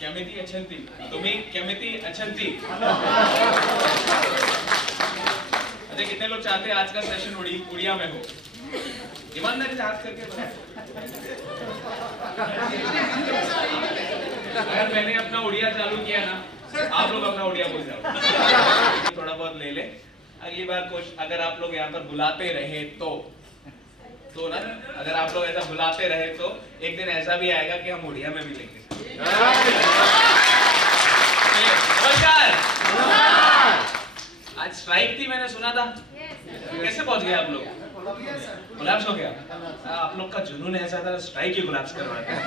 कैमिति अच्छंती तुम्ही कैमिति अच्छंती। अच्छा कितने लोग चाहते हैं आज का सेशन उड़िया में हो? ईमानदारी से हाथ करके बताएं। अगर मैंने अपना उड़िया चालू किया ना, आप लोग अपना उड़िया बोल जाओ। थोड़ा बहुत ले ले। अगली बार कुछ अगर आप लोग यहाँ पर बुलाते रहे तो ना, अगर आप लोग ऐसा बुलाते रहे तो एक दिन ऐसा भी आएगा कि हम उड़िया में भी लेंगे। नमस्कार। आज स्ट्राइक थी, मैंने सुना था। कैसे पहुंच गए आप लोग? कोलैप्स हो गया। आप लोग का जुनून ऐसा था, स्ट्राइक ही कोलैप्स करवाते हैं।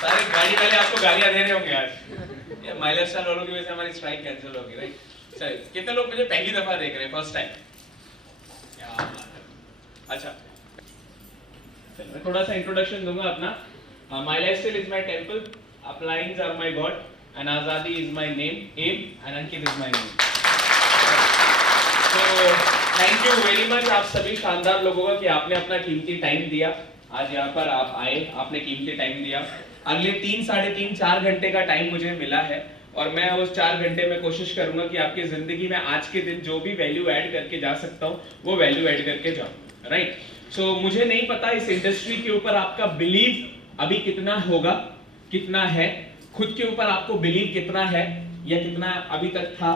सारे गाड़ी वाले आपको गालियां दे रहे होंगे आज। ये माइलेज स्टाइल वालों की वजह से हमारी स्ट्राइक कैंसिल होगी, राइट? चलिए, कितने लोग मुझे पहली दफा देख रहे हैं, फर्स्ट टाइम? अच्छा, मैं थोड़ा सा इंट्रोडक्शन दूंगा अपना। My lifestyle is my temple, appliances are my god, and आजादी is my name, am and Ankit is my name. तो थैंक यू वेरी मच आप सभी शानदार लोगों का कि आपने अपना कीमती टाइम दिया। आज यहाँ पर आप आए, आपने कीमती टाइम दिया। अगले 3, साढ़े 3, 4 घंटे का टाइम मुझे मिला है और मैं उस 4 घंटे में कोशिश करूंगा कि आपकी जिंदगी में आज के दिन जो भी वैल्यू ऐड करके जा सकता हूँ वो वैल्यू ऐड करके जाऊँ, राइट? सो मुझे नहीं पता इस इंडस्ट्री के ऊपर आपका बिलीव अभी कितना होगा, कितना है, खुद के ऊपर आपको बिलीव कितना है या कितना अभी तक था,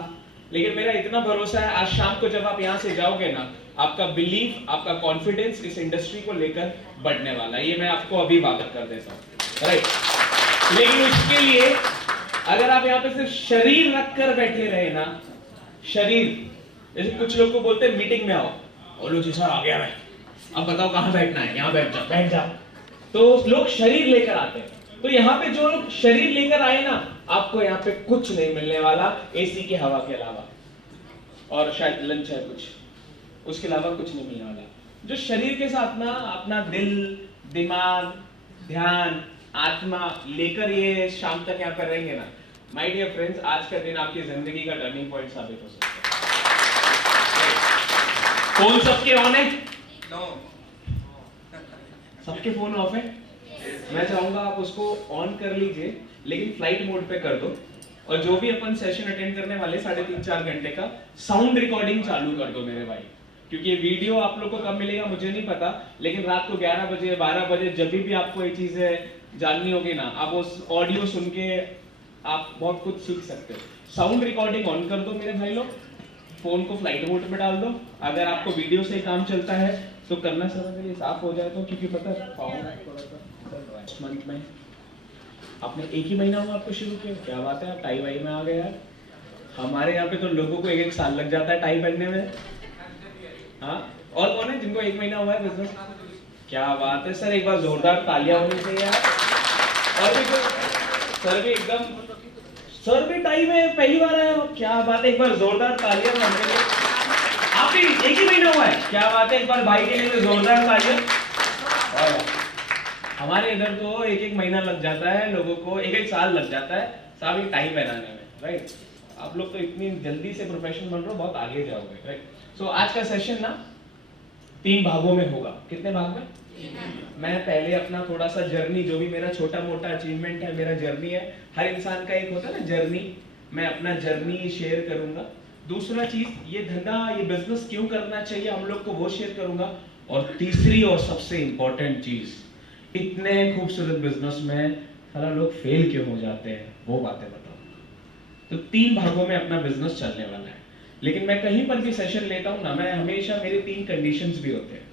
लेकिन मेरा इतना भरोसा है आज शाम को जब आप यहाँ से जाओगे ना, आपका बिलीव, आपका कॉन्फिडेंस इस इंडस्ट्री को लेकर बढ़ने वाला है। ये मैं आपको अभी वादा कर देता हूँ, राइट? लेकिन उसके लिए अगर आप यहाँ पे सिर्फ शरीर रख कर बैठे रहे ना, शरीर, जैसे कुछ लोग को बोलते हैं मीटिंग में आओ, बोलो जी सर आ गया मैं, अब बताओ कहाँ बैठना है, यहाँ बैठ जाओ, बैठ जाओ। तो लोग शरीर लेकर आते हैं। तो यहाँ पे जो लोग शरीर लेकर आए ना, आपको यहाँ पे कुछ नहीं मिलने वाला एसी की हवा के अलावा, और शायद लंच है कुछ, उसके अलावा कुछ नहीं मिलने वाला। जो शरीर के साथ ना अपना दिल, दिमाग, ध्यान, आत्मा लेकर ये शाम तक यहाँ पर रहेंगे ना, माय डियर फ्रेंड्स, आज का दिन आपकी जिंदगी का टर्निंग पॉइंट साबित हो सकता है। फोन सबके ऑन है? नो। सबके फोन ऑफ है? मैं चाहूंगा आप उसको ऑन कर लीजिए, लेकिन फ्लाइट मोड पे कर दो, और जो भी अपन सेशन अटेंड करने वाले 3.5-4 घंटे का साउंड रिकॉर्डिंग चालू कर दो मेरे भाई। क्योंकि ये वीडियो आप लोग को कब मिलेगा मुझे नहीं पता, लेकिन रात को 11 बजे 12 बजे जब भी आपको ये चीजें जाननी होगी ना, आप उस ऑडियो सुन के आप बहुत कुछ सीख सकते हो। साउंड रिकॉर्डिंग ऑन कर दो मेरे भाई लोग, फोन को फ्लाइट मोड में डाल दो। अगर आपको वीडियो से काम चलता है तो करना सर अगर ये साफ हो जाए तो, क्योंकि पता है मंथ में आपने 1 ही महीना हुआ आपको शुरू किया, क्या बात है, आप टाई वाई में आ गए यार। हमारे यहाँ पे तो लोगों को 1-1 साल लग जाता है टाई पहनने में। हाँ, और कौन है जिनको 1 महीना हुआ है बिजनेस? क्या बात है सर, एक बार जोरदार तालियां होनी चाहिए यार। और भी सर भी एकदम, सर भी टाई में पहली बार आए हो, क्या बात है, एक बार जोरदार तालियां होने चाहिए। आप भी 1 ही महीना हुआ है, क्या बात है, एक बार भाई के लिए जोरदार तालियां। हमारे इधर तो 1-1 महीना लग जाता है लोगों को, 1-1 साल लग जाता है साहब ये टाई पहनाने में, राइट? आप लोग तो इतनी जल्दी से प्रोफेशनल बन रहे हो, बहुत आगे जाओगे, राइट? सो आज का सेशन ना 3 भागों में होगा। कितने भाग में? मैं पहले अपना थोड़ा सा जर्नी, जो भी मेरा छोटा मोटा अचीवमेंट है, मेरा जर्नी है, हर इंसान का एक होता है ना जर्नी, मैं अपना जर्नी शेयर करूंगा। दूसरा चीज, ये धंधा, ये बिजनेस क्यों करना चाहिए हम लोग को, वो शेयर करूंगा। और तीसरी और सबसे इंपॉर्टेंट चीज, इतने खूबसूरत बिजनेस में सारा लोग फेल क्यों हो जाते हैं, वो बातें बताऊंगा। तो 3 भागों में अपना बिजनेस चलने वाला है। लेकिन मैं कहीं पर भी सेशन लेता हूँ ना, मैं हमेशा, मेरे 3 कंडीशंस भी होते हैं।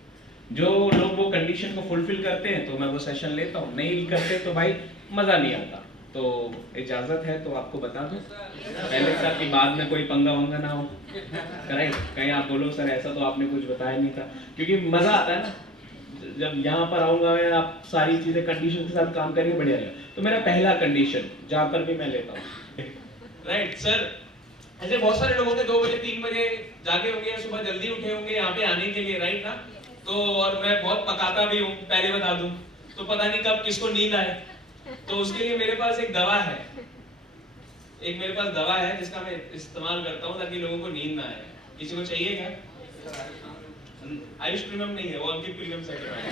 जो लोग वो कंडीशन को फुलफिल करते हैं तो मैं वो सेशन लेता हूँ, नहीं करते तो भाई मजा नहीं आता। तो इजाजत है तो आपको बता दूं पहले सर की बाद में कोई पंगा वंगा ना हो, करेक्ट? कहीं आप बोलो सर ऐसा तो आपने कुछ बताया नहीं था, क्योंकि मजा आता है ना जब यहाँ पर आऊंगा मैं, आप सारी चीजें कंडीशन के साथ काम करेंगे, बढ़िया रहेगा। तो मेरा पहला कंडीशन जहाँ पर भी मैं लेता हूँ, राइट सर, ऐसे बहुत सारे लोग होंगे 2 बजे 3 बजे जागे होंगे, सुबह जल्दी उठे होंगे यहाँ पे आने के लिए, राइट ना? तो और मैं बहुत पकाता भी हूँ, पहले बता दूं, तो पता नहीं कब किसको नींद आए। तो उसके लिए मेरे पास एक दवा है, एक मेरे पास दवा है जिसका मैं इस्तेमाल करता हूँ ताकि लोगों को नींद ना आए। किसी को चाहिए क्या? आयुष प्रीमियम नहीं है, वो अंकित प्रीमियम सर्टिफाइड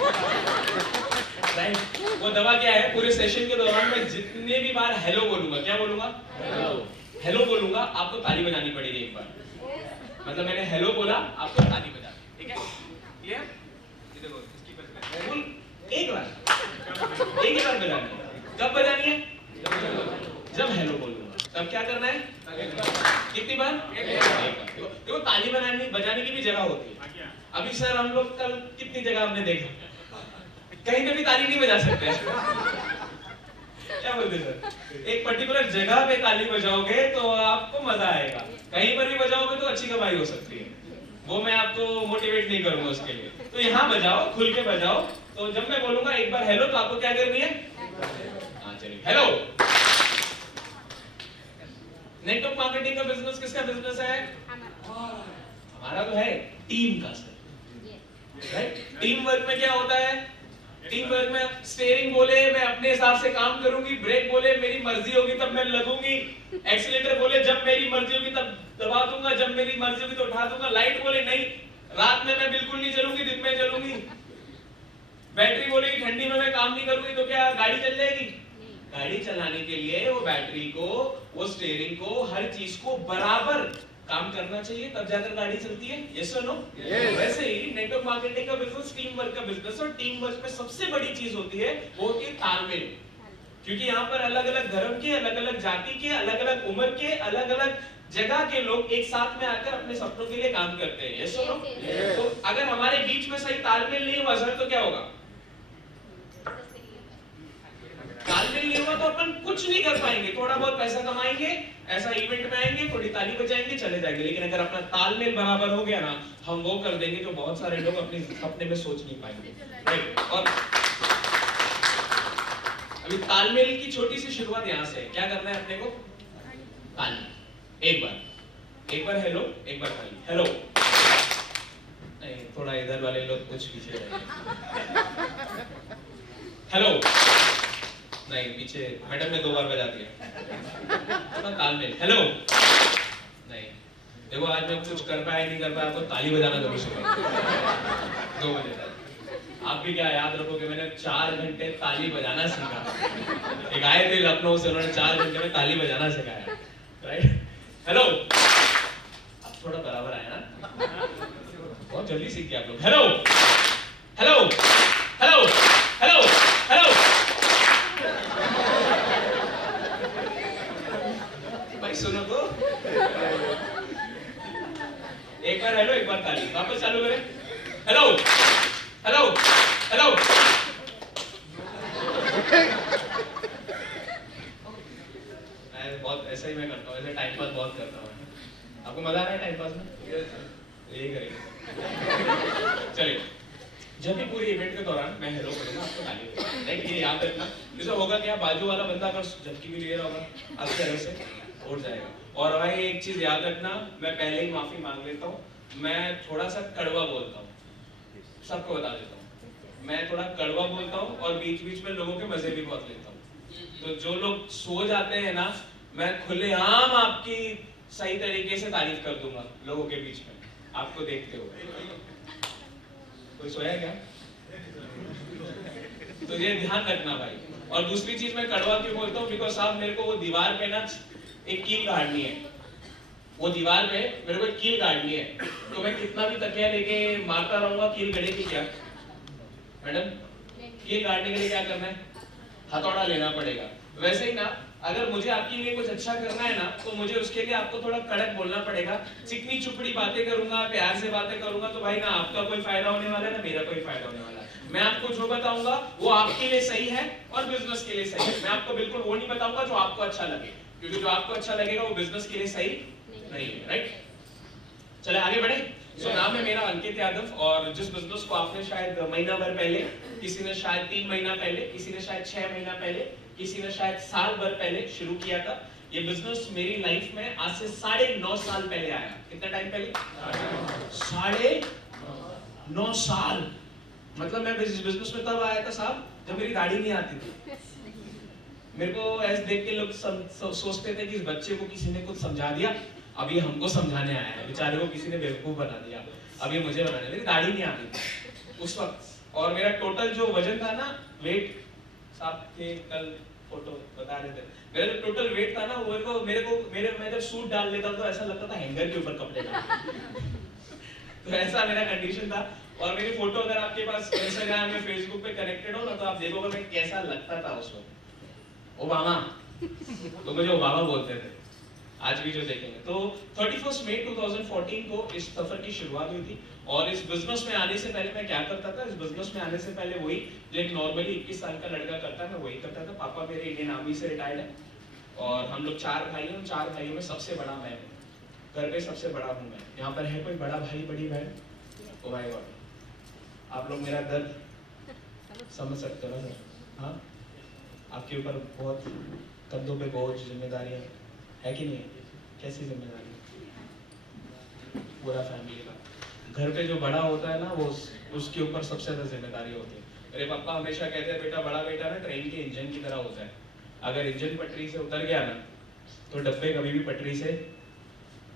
राइट। वो दवा क्या है, पूरे सेशन के दौरान मैं जितने भी बार हेलो बोलूंगा, क्या बोलूंगा, हेलो बोलूंगा, आपको ताली बजानी पड़ेगी एक बार। मतलब मैंने हेलो बोला, आपको ताली बजानी, ठीक है, क्लियर? ये देखो इसकी बस एक बार, एक ही बार बजानी है। कब बजानी है? जब हेलो बोलूंगा। तब क्या करना है? कितनी बार? एक बार। देखो ताली बजाने की भी जगह होती है। अभी सर हम लोग कल कितनी जगह हमने देखा, कहीं पे भी ताली नहीं बजा सकते। क्या बोलते सर? एक पर्टिकुलर जगह पे ताली बजाओगे तो आपको मजा आएगा, कहीं पर भी बजाओगे तो अच्छी कमाई हो सकती है। वो मैं आपको मोटिवेट नहीं करूंगा उसके लिए। तो यहाँ बजाओ, खुल के बजाओ। तो जब मैं बोलूंगा एक बार हेलो, तो आपको क्या करनी है? हाँ चलिए, हेलो। नेटवर्क मार्केटिंग का बिजनेस किसका बिजनेस है? हमारा तो है टीम का सर, राइट? टीम वर्क में क्या होता है? टीम वर्क में स्टीयरिंग बोले मैं अपने हिसाब से काम करूंगी, ब्रेक बोले मेरी मर्जी होगी तब मैं लगूंगी, एक्सीलेटर बोले जब मेरी मर्जी होगी तब दबा दूंगा, जब मेरी मर्जी होगी तो उठा दूंगा, लाइट बोले नहीं रात में मैं बिल्कुल नहीं चलूंगी, दिन में चलूंगी, बैटरी बोलेगी ठंडी में मैं काम नहीं करूंगी, तो क्या गाड़ी चल जाएगी? गाड़ी चलाने के लिए वो बैटरी को, वो स्टीयरिंग को, हर चीज को बराबर काम करना चाहिए, तब जाकर गाड़ी चलती है। यस और नो? वैसे ही नेटवर्क मार्केटिंग का बिजनेस टीम वर्क का बिजनेस, और टीम वर्क में सबसे बड़ी चीज होती है वो होती है तालमेल। क्योंकि यहाँ पर अलग अलग धर्म के, अलग अलग जाति के, अलग अलग उम्र के, अलग अलग जगह के लोग एक साथ में आकर अपने सपनों के लिए काम करते हैं। यस और नो? तो अगर हमारे बीच में सही तालमेल नहीं हुआ सर, तो क्या होगा? तालमेल नहीं हुआ तो अपन कुछ नहीं कर पाएंगे, थोड़ा बहुत पैसा कमाएंगे, ऐसा इवेंट में आएंगे, थोड़ी ताली बजाएंगे, चले जाएंगे। लेकिन अगर अपना तालमेल बराबर हो गया ना, हम वो कर देंगे जो बहुत सारे लोग अपने सपने में सोच नहीं पाएंगे। और अभी तालमेल की छोटी सी शुरुआत यहाँ से है। क्या करना है अपने को? ताली। एक बार हेलो, एक बार ताली। हेलो नहीं, थोड़ा इधर वाले लोग कुछ पीछे रहे। हेलो नहीं, पीछे मैडम ने 2 बार बजा दिया। तालमेल। हेलो नहीं, देखो आज मैं कुछ कर पाया नहीं कर पाया, आपको ताली बजाना जरूर सिखाऊंगा 2 बजे तक। आप भी क्या याद रखोगे, मैंने 4 घंटे ताली बजाना सीखा। एक आए थे लखनऊ से, उन्होंने 4 घंटे में ताली बजाना सिखाया, राइट? हेलो, अब थोड़ा बराबर आया ना, बहुत जल्दी सीख गए आप लोग। Hello hello hello hello hello, भाई सुनो तो, एक बार हेलो, एक बार ताली, वापस चालू करें। हेलो हेलो हेलो, बहुत ऐसा ही मैं करता हूँ, ऐसे टाइम पास बहुत करता हूँ। आपको मजा आ रहा है टाइम पास में? यही करेंगे। चलिए, जब भी पूरी इवेंट के दौरान मैं हेलो करूंगा, आपको ताली बजाएंगे, राइट? ये याद रखना। जैसे होगा क्या, बाजू वाला बंदा अगर झटकी भी ले रहा होगा, अच्छी तरह से उठ जाएगा। और भाई एक चीज याद रखना, मैं पहले ही माफी मांग लेता हूँ, मैं थोड़ा सा कड़वा बोलता हूँ, सबको बता देता हूँ। मैं थोड़ा कड़वा बोलता हूँ और बीच बीच में लोगों के मजे भी बहुत लेता हूँ। तो जो लोग सो जाते हैं ना, मैं खुलेआम आपकी सही तरीके से तारीफ कर दूंगा लोगों के बीच में, आपको देखते हुए। कोई सोया क्या? तो ये ध्यान रखना भाई। और दूसरी चीज मैं कड़वा क्यों बोलता हूँ, बिकॉज साहब मेरे को वो दीवार पे ना एक कील गाड़नी है, वो दीवार पे मेरे को एक कील गाड़नी है। तो मैं कितना भी तकिया लेके मारता रहूंगा, कील गड़ेगी क्या? मैडम, कील गाड़ने के लिए क्या करना है? हथौड़ा लेना पड़ेगा। वैसे ही ना, अगर मुझे आपके लिए कुछ अच्छा करना है ना, तो मुझे उसके लिए आपको थोड़ा कड़क बोलना पड़ेगा। चिकनी चुपड़ी बातें करूंगा, प्यार से बातें करूंगा, तो भाई ना आपका कोई फायदा होने वाला है, ना मेरा कोई फायदा होने वाला है। मैं आपको जो बताऊंगा वो आपके लिए सही है और बिजनेस के लिए सही है। मैं आपको बिल्कुल वो नहीं बताऊंगा जो आपको अच्छा लगे, क्योंकि जो आपको अच्छा लगेगा वो बिजनेस के लिए सही नहीं है, राइट? चले आगे बढ़े। नाम है मेरा अंकित यादव, और जिस बिजनेस को आपने शायद महीना भर पहले, किसी ने शायद 3 महीना पहले, किसी ने शायद 6 महीना पहले, किसी ने शायद साल भर पहले शुरू किया था, ये बिजनेस मेरी लाइफ में आज से 9.5 साल पहले आया। कितना टाइम पहले? 9.5 साल। मतलब मैं इस बिजनेस में तब आया था साहब जब मेरी दाढ़ी नहीं आती थी। मेरे को ऐसे देख के लोग सोचते थे कि इस बच्चे को किसी ने कुछ समझा दिया, अब ये हमको समझाने आया है, बेचारे को किसी ने बेवकूफ बना दिया। अब ये मुझे बनाने लगे, दाढ़ी नहीं आती थी उस वक्त। और मेरा टोटल जो वजन था ना, वेट, साहब थे कल फोटो बता रहे थे, मेरा जो टोटल वेट था ना, वो मैं जब सूट डाल लेता तो ऐसा लगता था हैंगर के ऊपर कपड़े डाल। तो ऐसा मेरा कंडीशन था। और मेरी फोटो अगर आपके पास इंस्टाग्राम में फेसबुक पे कनेक्टेड हो ना, तो आप देखोगे मैं कैसा लगता था उस वक्त। ओबामा, तो मुझे ओबामा बोलते थे, आज भी जो देखेंगे। तो 31 मई 2014 को इस सफर की शुरुआत हुई थी। और इस बिजनेस में आने से पहले मैं क्या करता था, इस बिजनेस में आने से पहले वही जो एक नॉर्मली 21 साल का लड़का करता है, मैं वही करता था। पापा मेरे इंडियन आर्मी से रिटायर्ड है और हम लोग 4 भाई हैं। 4 भाइयों में सबसे बड़ा मैं हूँ, घर पे सबसे बड़ा हूँ मैं। यहाँ पर है कोई बड़ा भाई बड़ी बहन? ओ माय गॉड, आप लोग मेरा दर्द समझ सकते हो ना? हाँ, आपके ऊपर बहुत कंधों पे बोझ, जिम्मेदारियाँ है कि नहीं? कैसी जिम्मेदारी? पूरा फैमिली का, घर पे जो बड़ा होता है ना, वो उसके ऊपर सबसे ज्यादा जिम्मेदारी होती है। मेरे पापा हमेशा कहते हैं, बेटा बड़ा बेटा ना ट्रेन के इंजन की तरह होता है, अगर इंजन पटरी से उतर गया ना, तो डब्बे कभी भी पटरी से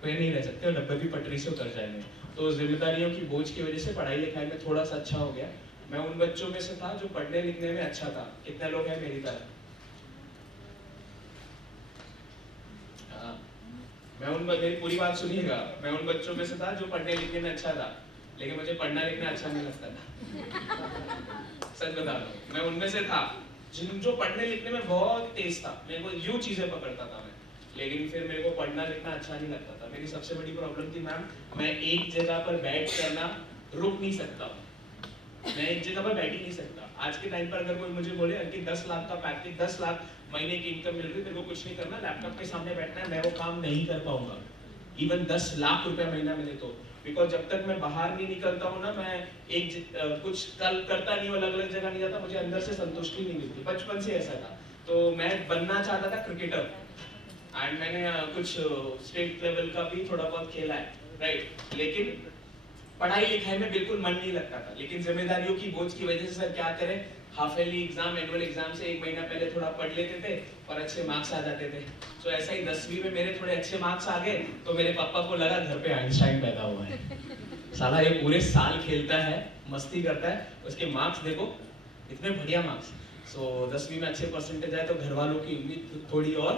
पे नहीं रह सकते और डब्बे भी पटरी से उतर जाएंगे। तो जिम्मेदारियों की बोझ की वजह से पढ़ाई लिखाई में थोड़ा सा अच्छा हो गया। मैं उन बच्चों में से था जो पढ़ने लिखने में अच्छा था। कितने लोग हैं मेरी तरह? मेरी पूरी बात सुनिएगा। मैं उन बच्चों में से था जो पढ़ने लिखने में अच्छा था, लेकिन मुझे पढ़ना लिखना अच्छा नहीं लगता था। सच बता रहा हूँ, मैं उनमें से था जो पढ़ने लिखने में बहुत तेज था। मेरे को यूं चीजें पकड़ता था मैं, लेकिन फिर मेरे को पढ़ना लिखना अच्छा नहीं लगता था। मेरी सबसे बड़ी प्रॉब्लम थी मैम, मैं एक जगह पर बैठ करना रुक नहीं सकता, मैं एक जगह पर बैठ ही नहीं सकता। आज के टाइम पर अगर कोई मुझे बोले कि 10 लाख का पैकेज, 10 लाख महीने की इनकम मिल रही है, तेरे को कुछ नहीं करना, लैपटॉप के सामने बैठना है, मैं वो काम नहीं कर पाऊंगा। इवन 10 लाख रुपए महीना मिले तो, बिकॉज जब तक मैं बाहर नहीं निकलता हूँ ना, मैं कुछ करता नहीं हूँ, अलग अलग जगह नहीं जाता, मुझे अंदर से संतुष्टि नहीं मिलती। बचपन से ऐसा था। तो मैं बनना चाहता था क्रिकेटर, एंड मैंने कुछ स्टेट लेवल का भी थोड़ा बहुत खेला है, राइट। लेकिन पढ़ाई लिखाई में बिल्कुल मन नहीं लगता था। लेकिन जिम्मेदारियों की बोझ की वजह से सर क्या करें, half yearly exam, annual exam से 1 महीना पहले थोड़ा पढ़ लेते थे और अच्छे मार्क्स आ जाते थे। तो ऐसा ही 10वीं में मेरे थोड़े अच्छे मार्क्स आ गए, तो मेरे पापा को लगा घर पे आइंस्टाइन पैदा हुआ है, साला ये पूरे साल खेलता है, मस्ती करता है, उसके मार्क्स देखो इतने बढ़िया मार्क्स। सो 10वीं में अच्छे परसेंटेज आए तो घर वालों की उम्मीद थोड़ी और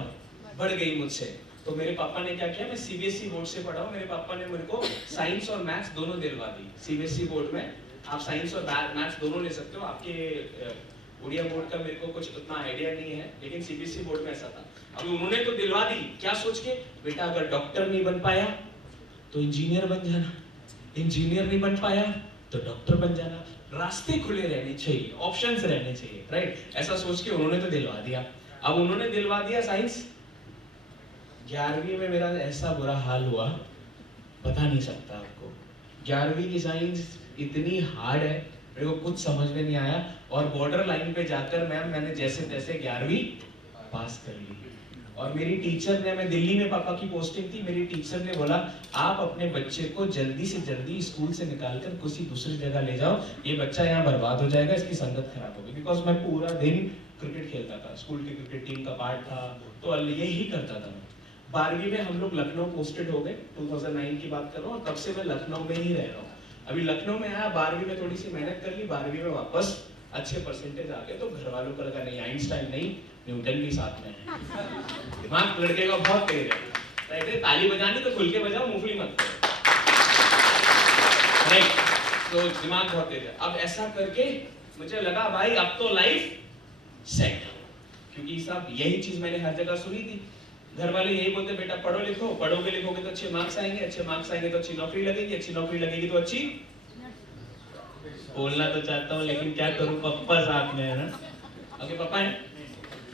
बढ़ गई मुझसे। तो मेरे पापा ने क्या किया, मैं सीबीएसई बोर्ड से पढ़ा हूँ, मेरे पापा ने मेरे को साइंस और मैथ्स दोनों दिलवा दी। सीबीएसई बोर्ड में आप साइंस और मैथ्स दोनों ले सकते हो। आपके उड़िया बोर्ड का मेरे को कुछ उतना आइडिया नहीं है, लेकिन सीबीएसई बोर्ड में ऐसा था। अभी उन्होंने तो दिलवा दी, क्या सोच के, बेटा अगर डॉक्टर नहीं बन पाया तो इंजीनियर बन जाना, इंजीनियर नहीं बन पाया तो डॉक्टर बन जाना, रास्ते खुले रहने चाहिए, ऑप्शंस रहने चाहिए, राइट। ऐसा सोच के उन्होंने तो दिलवा दिया। अब उन्होंने दिलवा दिया साइंस, 11वीं में मेरा ऐसा बुरा हाल हुआ, बता नहीं सकता आपको। 11वीं की साइंस इतनी हार्ड है, मेरे को कुछ समझ में नहीं आया, और बॉर्डर लाइन पे जाकर मैंने जैसे तैसे 11वीं पास कर ली। और मेरी टीचर ने, मैं दिल्ली में पापा की पोस्टिंग थी, मेरी टीचर ने बोला आप अपने बच्चे को जल्दी से जल्दी स्कूल से निकालकर किसी दूसरी जगह ले जाओ, ये बच्चा यहाँ बर्बाद हो जाएगा, इसकी संगत खराब होगी। बिकॉज मैं पूरा दिन क्रिकेट खेलता था, स्कूल की क्रिकेट टीम का पार्ट था, तो यही करता था मैं। 12वीं में हम लोग लखनऊ पोस्टेड हो गए, 2009 की बात कर रहा हूँ, तब से मैं लखनऊ में ही रह रहा हूँ। अभी लखनऊ में आया, 12वीं में थोड़ी सी मेहनत कर ली, 12वीं में वापस अच्छे परसेंटेज आ गए, तो घर वालों को लगा नहीं, आइंस्टाइन नहीं, न्यूटन भी साथ में है। दिमाग लड़के का बहुत तेज है, राइट। ताली बजानी तो खुल के बजाओ, मूंगफली मत करो, राइट। तो दिमाग बहुत तेज है। अब ऐसा करके मुझे लगा भाई अब तो लाइफ सेट, क्योंकि साहब यही चीज मैंने हर जगह सुनी थी। घर वाले यही बोलते, बेटा पढ़ो लिखो, पढ़ोगे लिखोगे तो अच्छे मार्क्स आएंगे, अच्छे मार्क्स आएंगे तो अच्छी नौकरी लगेगी, अच्छी नौकरी लगेगी तो अच्छी, बोलना तो चाहता हूँ लेकिन क्या करूँ, पापा साथ में है ना। ओके, पापा है,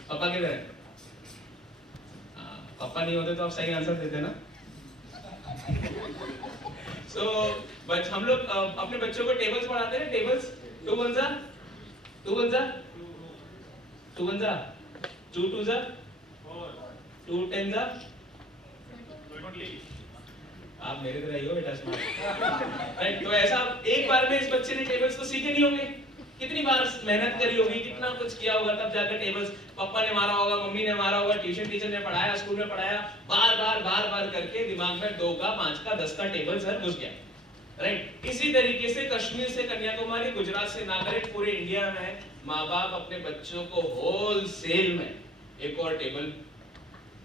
पापा किधर है? पापा नहीं होते तो आप सही आंसर देते ना। सो बट हम लोग अपने बच्चों को टेबल्स पढ़ाते हैं, टेबल्स, 2 1 जा 2 1 जा 2 1 जा 2 2 जा 2 10 जा, आप मेरे तरह ही हो बेटा, स्मार्ट, राइट। तो ऐसा एक बार में इस बच्चे ने टेबल्स तो सीखे नहीं होंगे, कितनी बार मेहनत करी होगी, कितना कुछ किया होगा, तब जाकर टेबल्स पापा ने मारा होगा, मम्मी ने मारा होगा, ट्यूशन टीचर ने पढ़ाया, स्कूल में पढ़ाया, बार बार करके दिमाग में 2 का 5 का 10 का टेबल सर घुस गया। राइट। इसी तरीके से कश्मीर से कन्याकुमारी, गुजरात से नागरिक, पूरे इंडिया में माँ बाप अपने बच्चों को होलसेल में एक और टेबल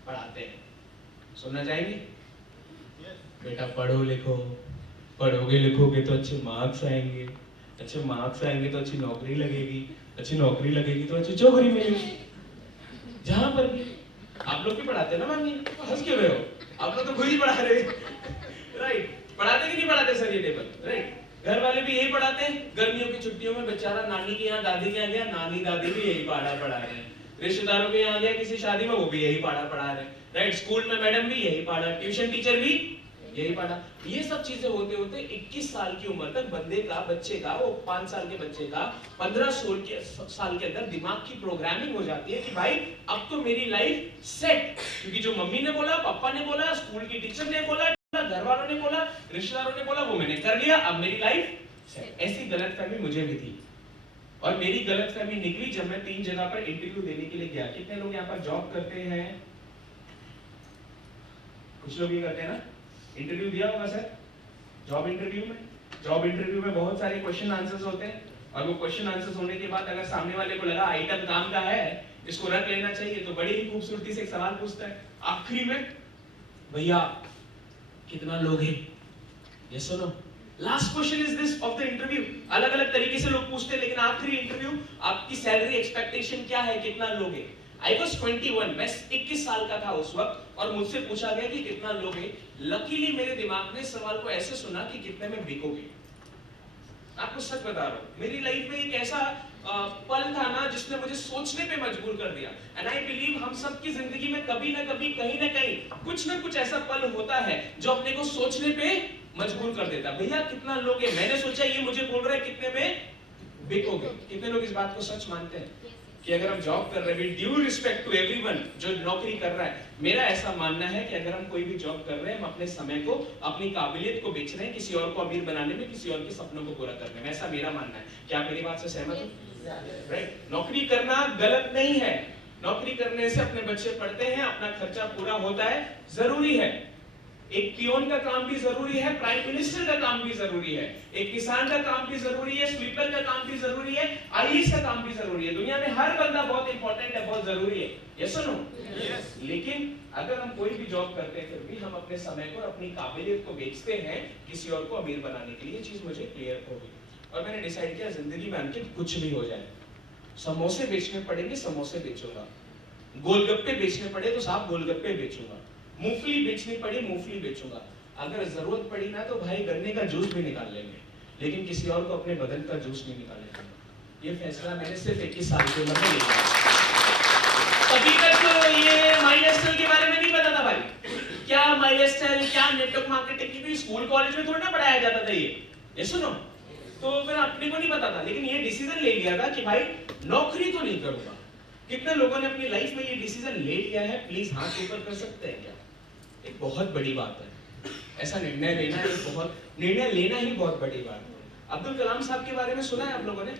पढ़ाते हैं। सुनना चाहेंगे? बेटा पढ़ो लिखो, पढ़ोगे लिखोगे तो अच्छे मार्क्स आएंगे, अच्छे मार्क्स आएंगे तो अच्छी नौकरी लगेगी, अच्छी नौकरी लगेगी तो अच्छी चौकरी मिलेगी। जहां पर भी आप लोग भी पढ़ाते हैं ना मामी, हंस क्यों रहे हो? आप लोग तो खुद ही पढ़ा रहे हैं, राइट? पढ़ाते कि नहीं पढ़ाते सर ये टेबल, राइट? घर वाले भी यही पढ़ाते हैं। गर्मियों की छुट्टियों में बेचारा नानी के यहाँ, दादी के यहाँ गया, नानी दादी भी यही पढ़ा रहे हैं। रिश्तेदारों के यहाँ गया किसी शादी में, वो भी यही पढ़ा रहे हैं, राइट? स्कूल में मैडम भी यही पढ़ा, ट्यूशन टीचर भी यही पढ़ा। ये सब चीजें होते होते 21 साल की उम्र तक बंदे का, बच्चे का, वो 5 साल के बच्चे का 15-16 साल के अंदर दिमाग की प्रोग्रामिंग हो जाती है कि भाई अब तो मेरी लाइफ सेट, क्योंकि जो मम्मी ने बोला, पापा ने बोला, स्कूल की टीचर ने बोला, घर वालों ने बोला, रिश्तेदारों ने बोला, वो मैंने कर लिया, अब मेरी लाइफ सेट। ऐसी गलतफहमी मुझे भी थी, और मेरी गलतफहमी निकली जब मैं 3 जगह पर इंटरव्यू देने के लिए गया। कितने लोग यहाँ पर जॉब करते हैं? कुछ लोग ये करते हैं ना, इंटरव्यू दिया होगा सर। जॉब इंटरव्यू में बहुत सारे क्वेश्चन आंसर्स होते हैं, और वो क्वेश्चन आंसर्स होने के बाद अगर सामने वाले को लगा आइटम काम का है, इसको रख लेना चाहिए, तो बड़ी ही खूबसूरती से एक सवाल पूछता है आखिरी में, भैया कितना लोगे? यस और no. Last question is this of the interview. अलग अलग तरीके से लोग पूछते हैं, लेकिन आखिरी इंटरव्यू, आपकी सैलरी एक्सपेक्टेशन क्या है, कितना लोगे? I was 21, मैं 21 साल का था उस वक्त, और मुझसे पूछा गया कि कितना लोगे। लकीली मेरे दिमाग ने सवाल को ऐसे सुना कि कितने में बिकोगे। आपको सच बता रहा हूँ, मेरी लाइफ में एक ऐसा पल था ना जिसने मुझे सोचने पे मजबूर कर दिया। एंड आई बिलीव हम सब की जिंदगी में कभी ना कभी, कहीं ना कहीं, कुछ ना कुछ ऐसा पल होता है जो अपने को सोचने पे मजबूर कर देता। भैया कितना लोगे? मैंने सोचा ये मुझे बोल रहा है कितने में बिकोगे। कितने लोग इस बात को सच मानते हैं कि अगर हम जॉब कर रहे हैं, ड्यू रिस्पेक्ट टू एवरीवन जो नौकरी कर रहा है, मेरा ऐसा मानना है कि अगर हम कोई भी जॉब कर रहे हैं, हम अपने समय को, अपनी काबिलियत को बेच रहे हैं किसी और को अमीर बनाने में, किसी और के सपनों को पूरा करने में। ऐसा मेरा मानना है। क्या आप मेरी बात से सहमत हो? राइट? नौकरी करना गलत नहीं है, नौकरी करने से अपने बच्चे पढ़ते हैं, अपना खर्चा पूरा होता है, जरूरी है। एक पियोन का काम भी जरूरी है, प्राइम मिनिस्टर का काम भी जरूरी है, एक किसान का काम भी जरूरी है, स्वीपर का काम भी जरूरी है, आईएएस का काम भी जरूरी है। दुनिया में हर बंदा बहुत इंपॉर्टेंट है, बहुत जरूरी है। यस और नो? यस। लेकिन अगर हम कोई भी जॉब करते हैं, फिर भी हम अपने समय को, अपनी काबिलियत को बेचते हैं किसी और को अमीर बनाने के लिए। ये चीज मुझे क्लियर हो गई, और मैंने डिसाइड किया जिंदगी में अंकित कुछ भी हो जाए, समोसे बेचने पड़ेंगे समोसे बेचूंगा, गोलगप्पे बेचने पड़े तो साहब गोलगप्पे बेचूंगा, मूंगफली बेचनी पड़ी मूंगफली बेचूंगा, अगर जरूरत पड़ी ना तो भाई गन्ने का जूस भी निकाल लेंगे, लेकिन किसी और को अपने बदन का जूस नहीं निकालने दूंगा। ये फैसला मैंने सिर्फ 21 साल की उम्र में लिया। अभी तक तो ये माई लाइफस्टाइल के बारे में नहीं पता था भाई, क्या माई लाइफस्टाइल, क्या नेटवर्क मार्केटिंग, क्योंकि स्कूल कॉलेज में थोड़ा ना पढ़ाया जाता था ये सुनो, तो फिर अपने को नहीं पता था। लेकिन ये डिसीजन ले लिया था कि भाई नौकरी तो नहीं करूंगा। कितने लोगों ने अपनी लाइफ में ये डिसीजन ले लिया है? प्लीज हाथ ऊपर कर सकते हैं क्या? एक बहुत बड़ी बात है, ऐसा निर्णय लेना ही बहुत बड़ी बात है। अब्दुल कलाम साहब के बारे में सुना है आप लोगों ने?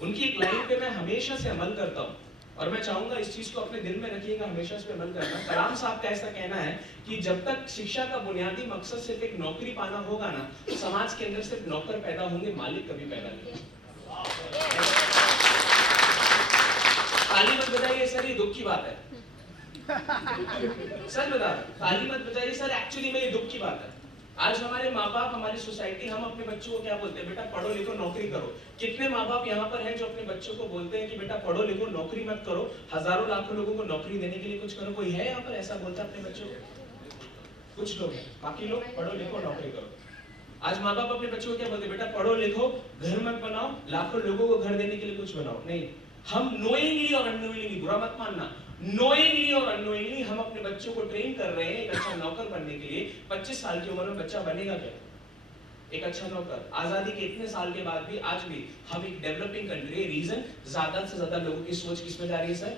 उनकी एक लाइन पे मैं हमेशा से अमल करता हूँ, और मैं चाहूंगा इस चीज को अपने दिल में रखिएगा, हमेशा इस पे अमल करना। कलाम साहब का ऐसा कहना है कि जब तक शिक्षा का बुनियादी मकसद सिर्फ एक नौकरी पाना होगा ना, तो समाज के अंदर सिर्फ नौकर पैदा होंगे, मालिक कभी पैदा नहीं होगा। ताली मत बजाइए सर, ये दुख की बात है। सर बता, ताली मत बजाइए सर, एक्चुअली में ये दुख की बात है। आज हमारे माँ बाप, हमारी सोसाइटी, हम अपने बच्चों को क्या बोलते हैं? बेटा पढ़ो लिखो नौकरी करो। कितने माँ बाप यहाँ पर हैं जो अपने बच्चों को बोलते हैं कि बेटा पढ़ो लिखो नौकरी मत करो, हजारों लाखों लोगों को नौकरी देने के लिए कुछ करो? कोई है यहाँ पर ऐसा बोलता अपने बच्चों को? कुछ लोग हैं, बाकी लोग पढ़ो लिखो नौकरी करो। आज माँ बाप अपने बच्चों को क्या बोलते हैं? बेटा पढ़ो लिखो, घर मत बनाओ, लाखों लोगों को घर देने के लिए कुछ बनाओ। नहीं, हम नोइंगली और अननोइंगली, बुरा मत मानना, नोइंगली और अननोइंगली हम अपने बच्चों को ट्रेन कर रहे हैं एक अच्छा नौकर बनने के लिए। 25 साल की उम्र में बच्चा बनेगा क्या एक अच्छा नौकर? आजादी के इतने साल के बाद भी आज भी हम एक डेवलपिंग कंट्री है। रीजन, ज्यादा से ज्यादा लोगों की सोच किस में जा रही है सर?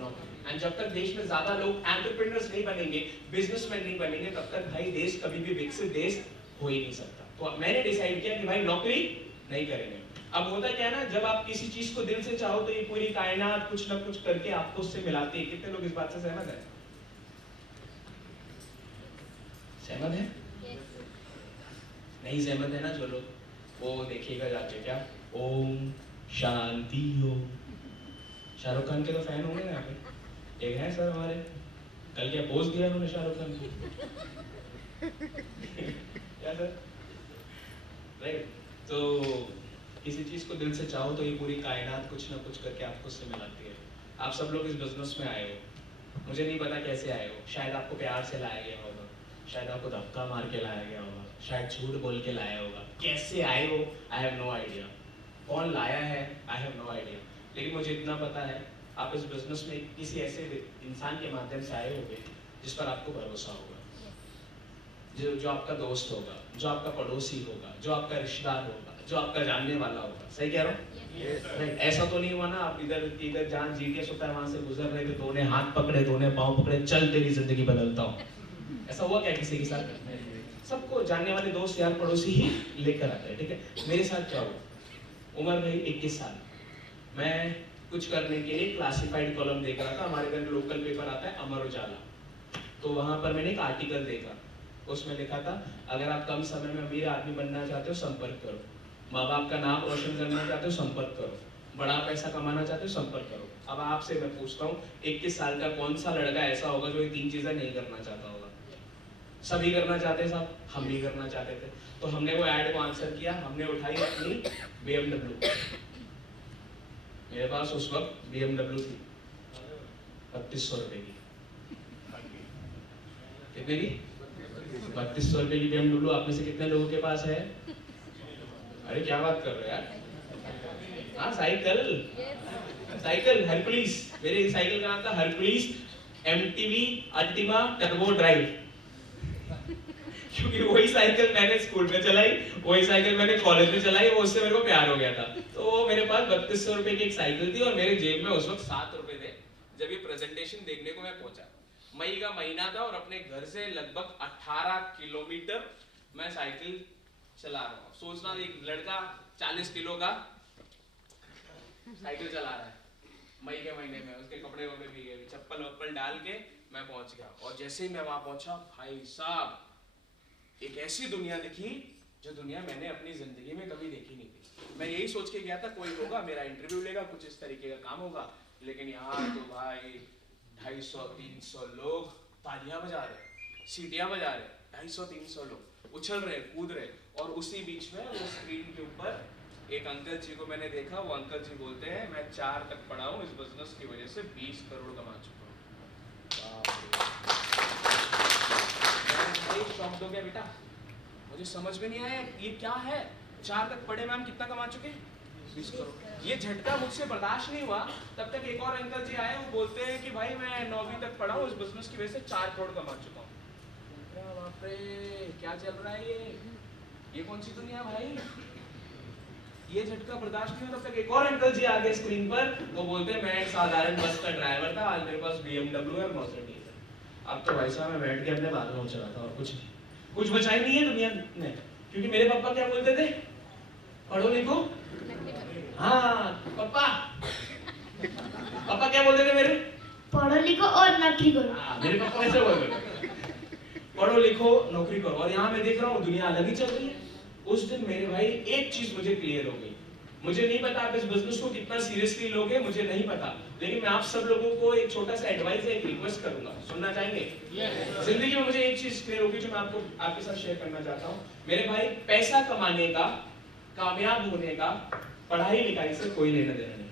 नौकरी। एंड जब तक देश में ज्यादा लोग एंटरप्रेन्योर्स नहीं बनेंगे, बिजनेसमैन नहीं बनेंगे, तब तक भाई देश कभी भी विकसित देश हो ही नहीं सकता। तो मैंने डिसाइड किया कि भाई नौकरी नहीं करेंगे। अब होता क्या है ना, जब आप किसी चीज को दिल से चाहो तो ये पूरी कायनात कुछ ना कुछ करके आपको उससे मिलाती है। कितने लोग इस बात से सहमत है? सहमत है? नहीं सहमत है ना जो लोग, वो देखिएगा जाके क्या ओम शांति हो। शाहरुख खान के तो फैन होंगे ना यहाँ पे, एक है सर हमारे, कल क्या पोस्ट दिया उन्होंने शाहरुख खान को क्या सर, राइट। तो किसी चीज को दिल से चाहो तो ये पूरी कायनात कुछ ना कुछ करके आपको उससे मिलाती है। आप सब लोग इस बिजनेस में आए हो, मुझे नहीं पता कैसे आए हो, शायद आपको प्यार से लाया गया होगा, शायद आपको धक्का मार के लाया गया होगा, शायद झूठ बोल के लाया होगा, कैसे आए हो आई हैव नो आइडिया, कौन लाया है आई हैव नो आइडिया, लेकिन मुझे इतना पता है आप इस बिजनेस में किसी ऐसे इंसान के माध्यम से आए होंगे जिस पर आपको भरोसा होगा, जो आपका दोस्त होगा, जो आपका पड़ोसी होगा, जो आपका रिश्तेदार होगा, जो आपका जानने वाला होगा। सही कह रहा हूँ? yes. ऐसा तो नहीं हुआ ना आप इधर जहाँ जीटीएस होता है वहां से गुजर रहे थे, दोनों हाथ पकड़े, दोनों पाँव पकड़े, चल तेरी जिंदगी बदलता हूँ, ऐसा हुआ क्या किसी के साथ? सबको जानने वाले दोस्त यार पड़ोसी ही लेकर आते हैं, ठीक है। मेरे साथ क्या हुआ, उम्र भाई 21 साल, मैं कुछ करने के लिए क्लासिफाइड कॉलम देख रहा था, हमारे घर लोकल पेपर आता है अमर उजाला, तो वहां पर मैंने एक आर्टिकल देखा, उसमें लिखा था अगर आप कम समय में अमीर आदमी बनना चाहते हो संपर्क करो, माँ बाप का नाम रोशन करना चाहते हो संपर्क करो, बड़ा पैसा कमाना चाहते हो संपर्क करो। अब आपसे मैं पूछता हूँ 21 साल का कौन सा लड़का ऐसा होगा जो ये 3 चीजें नहीं करना चाहता होगा? सभी करना चाहते हैं साहब, हम भी करना चाहते थे, तो हमने वो ऐड को आंसर किया, हमने उठाई अपनी BMW, मेरे पास उस वक्त BMW थी 3200 रुपए की, कितने की? 3200 रुपए की BMW। आप में से कितने लोगों के पास है? अरे क्या बात कर रहे हो यार? हाँ साइकिल हरकुलिस, मेरे साइकिल का नाम था Hercules MTV Ultima turbo drive, क्योंकि वही साइकिल मैंने स्कूल में चलाई, वही साइकिल मैंने कॉलेज में चलाई, वो उससे मेरे को प्यार हो गया था। तो मेरे पास 3200 रुपए की एक साइकिल थी और मेरे जेब में उस वक्त 7 रुपए थे। जब ये प्रेजेंटेशन देखने को मैं पहुंचा, मई का महीना था और अपने घर से लगभग 18 किलोमीटर मैं साइकिल चला रहा हूँ। सोचना एक लड़का 40 किलो का साइकिल चला रहा है मई के महीने में, उसके कपड़े वपड़े भीगे, चप्पल वप्पल डाल के मैं पहुंच गया। और जैसे ही मैं वहां पहुंचा, भाई साहब एक ऐसी दुनिया दिखी जो दुनिया मैंने अपनी जिंदगी में कभी देखी नहीं थी। मैं यही सोच के गया था कोई होगा मेरा इंटरव्यू लेगा, कुछ इस तरीके का काम होगा, लेकिन यहाँ तो भाई 250-300 लोग तालियां बजा रहे, सीटियां बजा रहे, 250-300 लोग उछल रहे, कूद रहे। और उसी बीच में वो स्क्रीन के ऊपर एक अंकल जी को मैंने देखा, वो अंकल जी बोलते हैं मैं 4 तक पढ़ा हूँ, इस बिजनेस की वजह से 20 करोड़ कमा चुका हूँ। शौक दो क्या बेटा, मुझे समझ में नहीं आया ये क्या है, 4 तक पढ़े मैम कितना कमा चुके? 20 करोड़। ये झटका मुझसे बर्दाश्त नहीं हुआ, तब तक एक और अंकल जी आए, वो बोलते हैं कि भाई मैं 9वीं तक पढ़ा हूँ, इस बिजनेस की वजह से 4 करोड़ कमा चुका हूँ। बाप रे क्या चल रहा है ये कौन सी दुनिया भाई? ये झटका बर्दाश्त नहीं हुआ, तब तक एक और अंकल जी आ गए स्क्रीन पर, वो बोलते हैं मैं एक साधारण बस का ड्राइवर था, आज मेरे पास BMW है, मर्सिडीज है। अब तो भाई साहब मैं बैठ के अपने बालों में चला था और कुछ बचा ही नहीं है दुनिया में, क्योंकि मेरे पापा क्या बोलते थे, पढ़ो लिखो। हाँ पापा क्या बोलते थे मेरे, पढ़ो लिखो और नौकरी करो। मेरे पापा ऐसे बोलते थे, पढ़ो लिखो नौकरी करो। और यहाँ मैं देख रहा हूँ दुनिया अलग ही चल रही है। उस दिन मेरे भाई एक चीज मुझे क्लियर हो गई, मुझे नहीं पता आप इस बिजनेस को कितना सीरियसली लोगे, मुझे नहीं पता, लेकिन मैं आप सब लोगों को एक छोटा सा एडवाइस है, एक रिक्वेस्ट करूंगा, सुनना चाहेंगे? जिंदगी में मुझे एक चीज क्लियर होगी जो मैं आपके साथ शेयर करना चाहता हूँ। मेरे भाई पैसा कमाने का, कामयाब होने का पढ़ाई लिखाई से कोई लेना देना नहीं,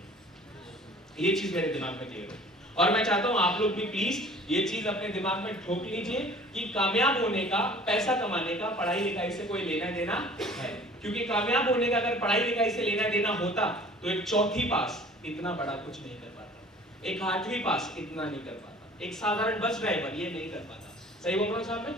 ये चीज मेरे दिमाग में क्लियर हो। और मैं चाहता हूं आप लोग भी प्लीज ये चीज अपने दिमाग में ठोक लीजिए कि कामयाब होने का, पैसा कमाने का पढ़ाई लिखाई से कोई लेना देना है। क्योंकि कामयाब होने का अगर पढ़ाई लिखाई से लेना देना होता तो एक 4वीं पास इतना बड़ा कुछ नहीं कर पाता, एक 8वीं पास इतना नहीं कर पाता, एक साधारण बस ड्राइवर ये नहीं कर पाता। सही बोल रहा हूं साहब मैं?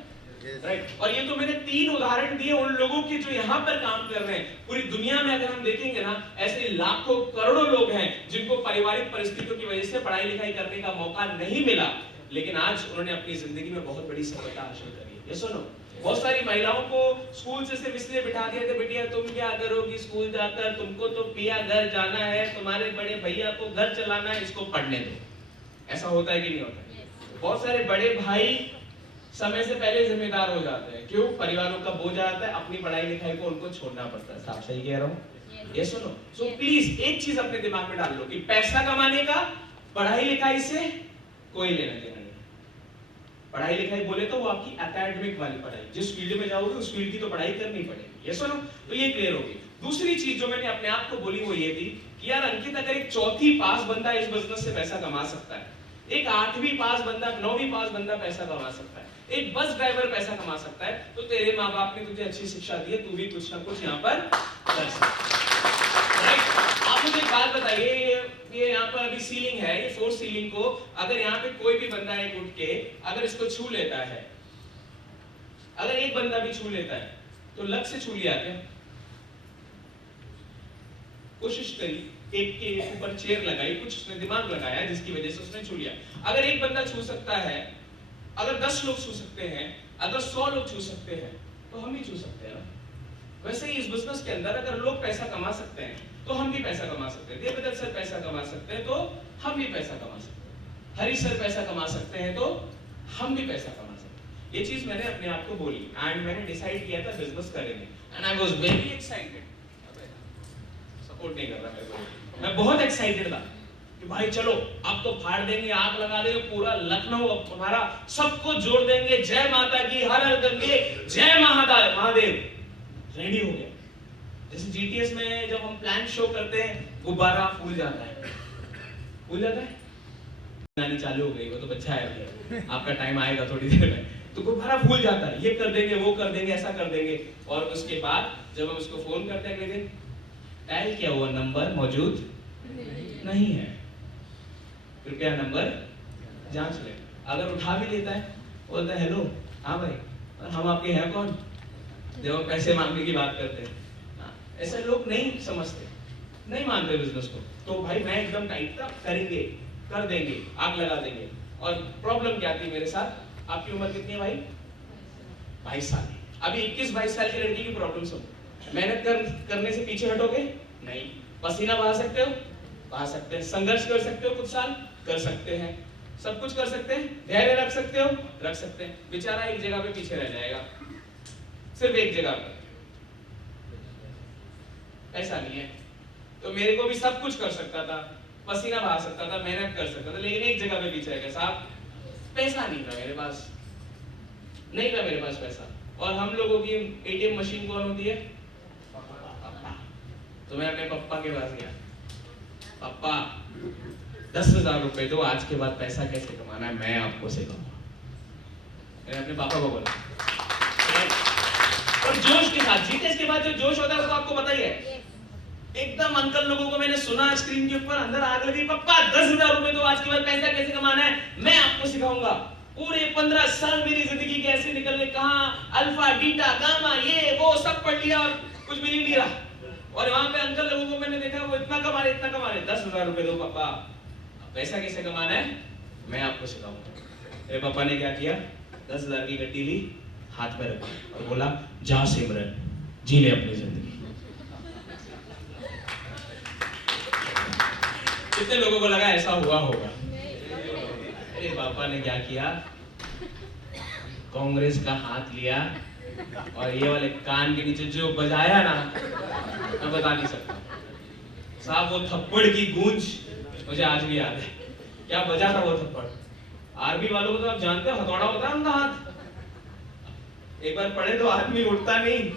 राइट। और ये तो मैंने 3 उदाहरण दिए उन लोगों के जो यहाँ पर काम कर रहे हैं। पूरी दुनिया में अगर हम देखेंगे ना, ऐसे लाखों करोड़ों लोग हैं जिनको पारिवारिक परिस्थितियों की वजह से पढ़ाई लिखाई करने का मौका नहीं मिला, लेकिन आज उन्होंने अपनी जिंदगी में बहुत बड़ी सफलता हासिल करी है। ये सुनो, बहुत सारी महिलाओं को स्कूल से सिर्फ इसलिए बिठा दिया था, बेटिया तुम क्या करोगी स्कूल जाकर, तुमको तो पिया घर जाना है, तुम्हारे बड़े भैया को घर चलाना है, इसको पढ़ने दो। ऐसा होता है कि नहीं होता? बहुत सारे बड़े भाई समय से पहले जिम्मेदार हो जाते हैं। क्यों? परिवारों का बोझ आता है, अपनी पढ़ाई लिखाई को उनको छोड़ना पड़ता है। साफ सही कह रहा हूँ? ये सुनो। सो प्लीज एक चीज अपने दिमाग में डाल लो कि पैसा कमाने का पढ़ाई लिखाई से कोई लेना देना नहीं। पढ़ाई लिखाई बोले तो वो आपकी एकेडमिक वाली पढ़ाई, जिस फील्ड में जाओगे उस फील्ड की तो पढ़ाई करनी पड़ेगी। ये सुनो, तो ये क्लियर होगी। दूसरी चीज जो मैंने अपने आप को बोली वो ये थी कि यार अंकित, अगर एक चौथी पास बंदा इस बिजनेस से पैसा कमा सकता है, एक 8वीं पास बंदा, 9वीं पास बंदा पैसा कमा सकता है, एक बस ड्राइवर पैसा कमा सकता है, तो तेरे माँ बाप ने तुझे अच्छी शिक्षा दी है, तू भी कुछ ना कुछ यहाँ पर कर सकता है। आप मुझे एक बात बताइए, ये यहाँ पर अभी सीलिंग है, ये 4 सीलिंग को अगर यहाँ पे कोई भी बंदा एक उठ के अगर इसको छू लेता है, अगर एक बंदा भी छू लेता है तो लग से छू लिया क्या? कोशिश करी, एक के ऊपर चेयर लगाई, कुछ उसने दिमाग लगाया जिसकी वजह से उसने छू लिया। अगर एक बंदा छू सकता है, अगर 10 लोग छू सकते हैं, अगर 100 लोग छू सकते हैं, तो हम भी छू सकते हैं ना। वैसे ही इस बिजनेस के अंदर अगर लोग पैसा कमा सकते हैं तो हम भी पैसा कमा सकते हैं। देवदत्त सर पैसा कमा सकते हैं तो हम भी पैसा कमा सकते हैं। हरी सर पैसा कमा सकते हैं तो हम भी पैसा कमा सकते हैं। ये चीज मैंने अपने आप को बोली एंड मैंने डिसाइड किया था बिजनेस करेंगे and I was very excited. Support नहीं कर रहा मेरे को, मैं बहुत एक्साइटेड था कि भाई चलो अब तो फाड़ देंगे, आग लगा देंगे, पूरा लखनऊ अब हमारा सबको जोड़ देंगे, जय माता की, हर हर गंगे, जय महादेव। रेडी हो गया। जैसे जीटीएस में जब हम प्लान शो करते हैं, गुब्बारा फूल जाता है, फूल जाता है, गानी चालू हो गई, वो तो बच्चा है, आपका टाइम आएगा थोड़ी देर में, तो गुब्बारा फूल जाता है, ये कर देंगे, वो कर देंगे, ऐसा कर देंगे। और उसके बाद जब हम उसको फोन करते हैं अगले दिन, डायल किया हुआ नंबर मौजूद नहीं है, कृपया नंबर जांच लें। अगर उठा भी लेता है, बोलता है हेलो, हाँ भाई, हम आपके हैं कौन, जब हम पैसे मांगने की बात करते हैं। ऐसे लोग नहीं समझते, नहीं मानते बिजनेस को। तो भाई मैं एकदम टाइट था, करेंगे, कर देंगे, आग लगा देंगे। और प्रॉब्लम क्या थी मेरे साथ? आपकी उम्र कितनी है भाई? 22 साल। अभी 21-22 साल की लड़की की प्रॉब्लम सुनो। मेहनत करने से पीछे हटोगे? नहीं। पसीना बहा सकते हो? बहा सकते हैं। संघर्ष कर सकते हो कुछ साल? कर सकते हैं। सब कुछ कर सकते हैं। धैर्य रख सकते हो? रख सकते हैं। बेचारा एक जगह पे पीछे रह जाएगा, सिर्फ एक जगह पे। ऐसा नहीं है। तो मेरे को भी सब कुछ कर सकता था, पसीना बहा सकता था, मेहनत कर सकता था, लेकिन एक जगह पे पीछे रह गया साहब, पैसा नहीं था मेरे पास, नहीं था मेरे पास पैसा। और हम लोगों की एटीएम मशीन कौन होती है? पापा। तो मैं अपने पापा के पास गया, पापा 10,000 रुपए दो, आज के बाद पैसा कैसे कमाना है मैं आपको सिखाऊंगा। मैंने अपने पापा को बोला, और जोश के साथ। जीटीएस के बाद जो जोश होता है वो तो आपको पता ही है। एकदम अंकल लोगों को मैंने सुना स्क्रीन के ऊपर, अंदर आग लगी, पप्पा 10,000 रुपए दो, आज के बाद पैसा कैसे कमाना है मैं आपको सिखाऊंगा। पूरे 15 साल मेरी जिंदगी कैसे निकल गए, कहाँ अल्फा बीटा गामा ये वो सब पढ़ लिया और कुछ मिल नहीं रहा। और वहां पे अंकल लोगों को मैंने देखा, वो इतना कमा रहे 10,000 रुपए दो पापा, पैसा कैसे कमाना है मैं आपको सिखाऊंगा। मेरे पापा ने क्या किया, 10,000 की गड्डी ली, हाथ में रखी और बोला, जा सिमरन जी ले अपनी जिंदगी। कितने लोगों को लगा ऐसा हुआ होगा? अरे पापा ने क्या किया, कांग्रेस का हाथ लिया और ये वाले कान के नीचे जो बजाया ना, मैं बता नहीं सकता साहब। वो थप्पड़ की गूंज मुझे आज भी याद है, क्या बजा था वो थप्पड़। आर्मी वालों को तो आप जानते हो, हथौड़ा होता है उनका हाथ, एक बार पड़े तो आदमी उठता नहीं,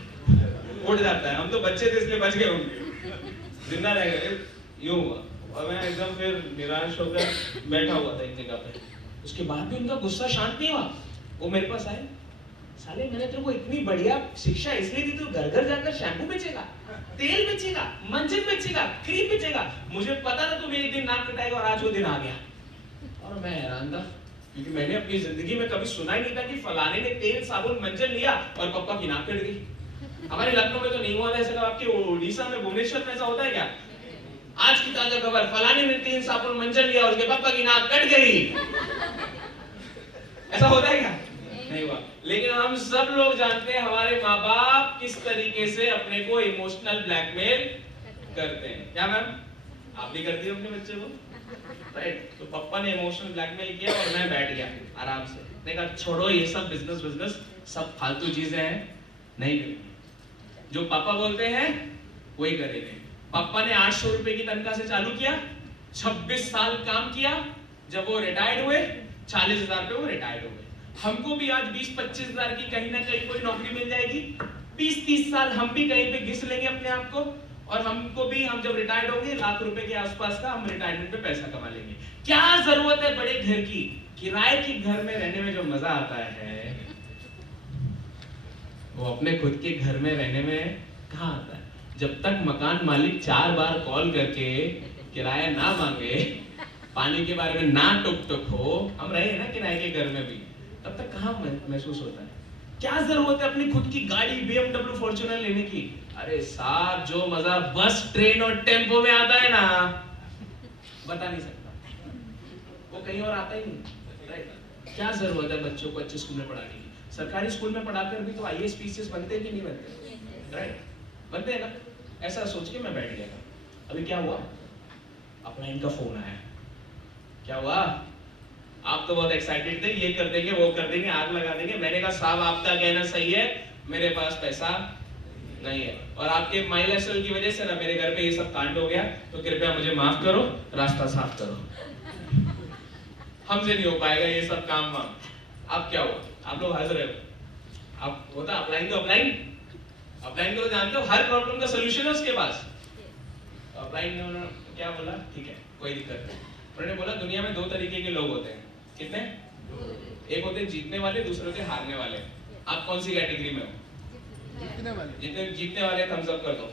उठ जाता है। हम तो बच्चे थे इसलिए बच गए, उनके जिंदा रह गए। यूं हुआ और मैं एकदम फिर निराश होकर बैठा हुआ था एक जगह पे। उसके बाद भी उनका गुस्सा शांत नहीं हुआ। वो मेरे पास आए, साले मैंने तेरे को इतनी बढ़िया शिक्षा इसलिए दी, तू घर घर जाकर शैम्पू बेचेगा, तेल बेचेगा, मंजन बेचेगा, क्रीम बेचेगा। मुझे पता था तू मेरे दिन नाक कटाएगा और आज वो दिन आ गया। और मैं हैरान था क्योंकि मैंने अपनी जिंदगी में कभी सुना ही नहीं था कि फलाने ने तेल साबुन मंजन लिया और पप्पा की नाक कट गई। हमारे लखनऊ में तो नहीं हुआ था ऐसा। आपके उड़ीसा में, भुवनेश्वर में ऐसा होता है क्या? आज की ताजा खबर, फलाने ने तेल साबुन मंजन लिया और उसके पापा की नाक कट गई। ऐसा होता है क्या? नहीं हुआ। लेकिन हम सब लोग जानते हैं हमारे माँ बाप किस तरीके से अपने को इमोशनल ब्लैकमेल करते हैं। क्या मैम, आप भी करती हो अपने बच्चे को? राइट? तो पापा ने इमोशनल ब्लैकमेल किया और मैं बैठ गया आराम से। मैंने कहा छोड़ो ये सब बिजनेस सब फालतू चीजें हैं, नहीं करेंगे। जो पापा बोलते हैं वही करेंगे। पापा ने 800 रुपए की तनख्वाह से चालू किया, 26 साल काम किया, जब वो रिटायर्ड हुए 40,000 पे वो रिटायर्ड हो गए। हमको भी आज 20-25 हजार की कहीं ना कहीं कोई नौकरी मिल जाएगी, 20-30 साल हम भी कहीं पे घिस लेंगे अपने आप को, और हमको भी, हम जब रिटायर्ड होंगे लाख रुपए के आसपास का हम रिटायरमेंट पे पैसा कमा लेंगे। क्या जरूरत है बड़े घर की? किराए के घर में रहने में जो मजा आता है वो अपने खुद के घर में रहने में कहाँ आता है? जब तक मकान मालिक 4 बार कॉल करके किराया ना मांगे, पानी के बारे में ना टुक हो, हम रहे हैं ना किराए के घर में भी, तब तक कहाँ महसूस होता है? क्या जरूरत है अपनी खुद की गाड़ी BMW फॉर्च्यूनर लेने की? अरे साहब, जो मजा बस, ट्रेन और टेम्पो में आता है ना, बता नहीं सकता, वो कहीं और आता ही नहीं। राइट? क्या जरूरत है बच्चों को अच्छे स्कूल में पढ़ाने की? सरकारी स्कूल में पढ़ाकर भी तो IAS PCS बनते हैं कि नहीं बनते? राइट? बनते हैं ना? ऐसा सोच के मैं बैठ गया था। अभी क्या हुआ, अपलाइन का फोन आया। क्या हुआ? आप तो बहुत एक्साइटेड थे, ये कर देंगे वो कर देंगे, आग लगा देंगे। मैंने कहा साहब आपका कहना सही है, मेरे पास पैसा नहीं है, और आपके माइलस्टोन की वजह से ना मेरे घर पे ये सब कांड हो गया, तो कृपया मुझे माफ करो, रास्ता साफ करो। हमसे नहीं हो पाएगा ये सब काम वाम। अब क्या हुआ? आप लोग हंस रहे हो। आप होता अपलाइन को तो जानते हो, हर प्रॉब्लम का सोल्यूशन है उसके पास। अपलाइन ने उन्होंने क्या बोला, ठीक है कोई दिक्कत नहीं। उन्होंने बोला दुनिया में 2 तरीके के लोग होते हैं। कितने? एक होते हैं जीतने वाले, दूसरे होते हैं हारने वाले। आप कौन सी कैटेगरी में हो? जीतने वाले थम्स अप कर दो।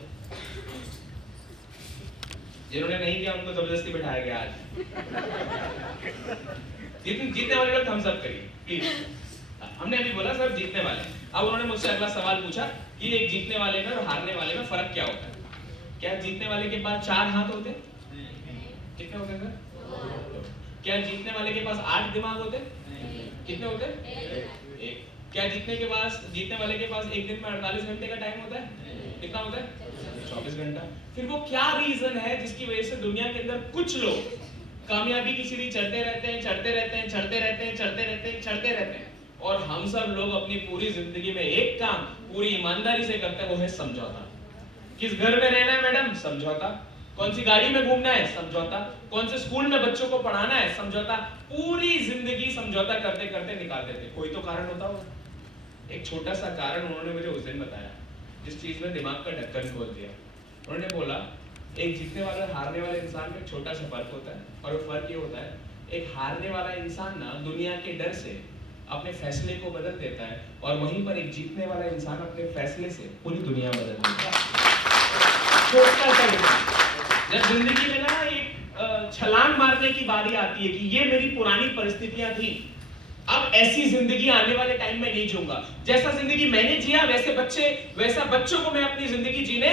जिन्होंने नहीं किया उनको जबरदस्ती बिठाया गया आज। जीतने वाले लोग थम्स अप करिए प्लीज। हमने अभी बोला सर जीतने वाले। अब उन्होंने मुझसे अगला सवाल पूछा कि एक जीतने वाले में और हारने वाले में फर्क क्या होता है? क्या जीतने वाले के पास 4 हाथ होते? कितने होते हैं? क्या जीतने वाले के पास 8 दिमाग होते? कितने होते? एक। क्या जीतने वाले के पास एक दिन में 48 घंटे का टाइम होता है? कितना होता है? 24 घंटा। फिर वो क्या रीजन है जिसकी वजह से दुनिया के अंदर कुछ लोग कामयाबी की सीढ़ी चढ़ते रहते हैं, और हम सब लोग अपनी पूरी जिंदगी में एक काम पूरी ईमानदारी से करते हैं, वो है समझौता। किस घर में रहना है मैडम? समझौता। कौन सी गाड़ी में घूमना है? समझौता। कौन से स्कूल में बच्चों को पढ़ाना है? समझौता। पूरी जिंदगी समझौता करते करते निकाल देते। कोई तो कारण होता होगा। एक छोटा सा कारण उन्होंने मुझे उस दिन बताया, जिस चीज में दिमाग का ढक्कन खोल दिया। उन्होंने बोला एक जीतने वाला और हारने वाले इंसान में एक छोटा सा फर्क होता है, और वो फर्क ये होता है, एक हारने वाला इंसान ना दुनिया के डर से अपने फैसले को बदल देता है, और वहीं पर एक जीतने वाला इंसान अपने फैसले से पूरी दुनिया बदल देता है। छोटा सा जब जिंदगी में ना एक छलांग मारने की बारी आती है कि ये मेरी पुरानी परिस्थितियां थी, अब ऐसी जिंदगी आने वाले टाइम में नहीं जीऊंगा। जैसा जिंदगी मैंने जिया वैसा बच्चों को मैं अपनी जिंदगी जीने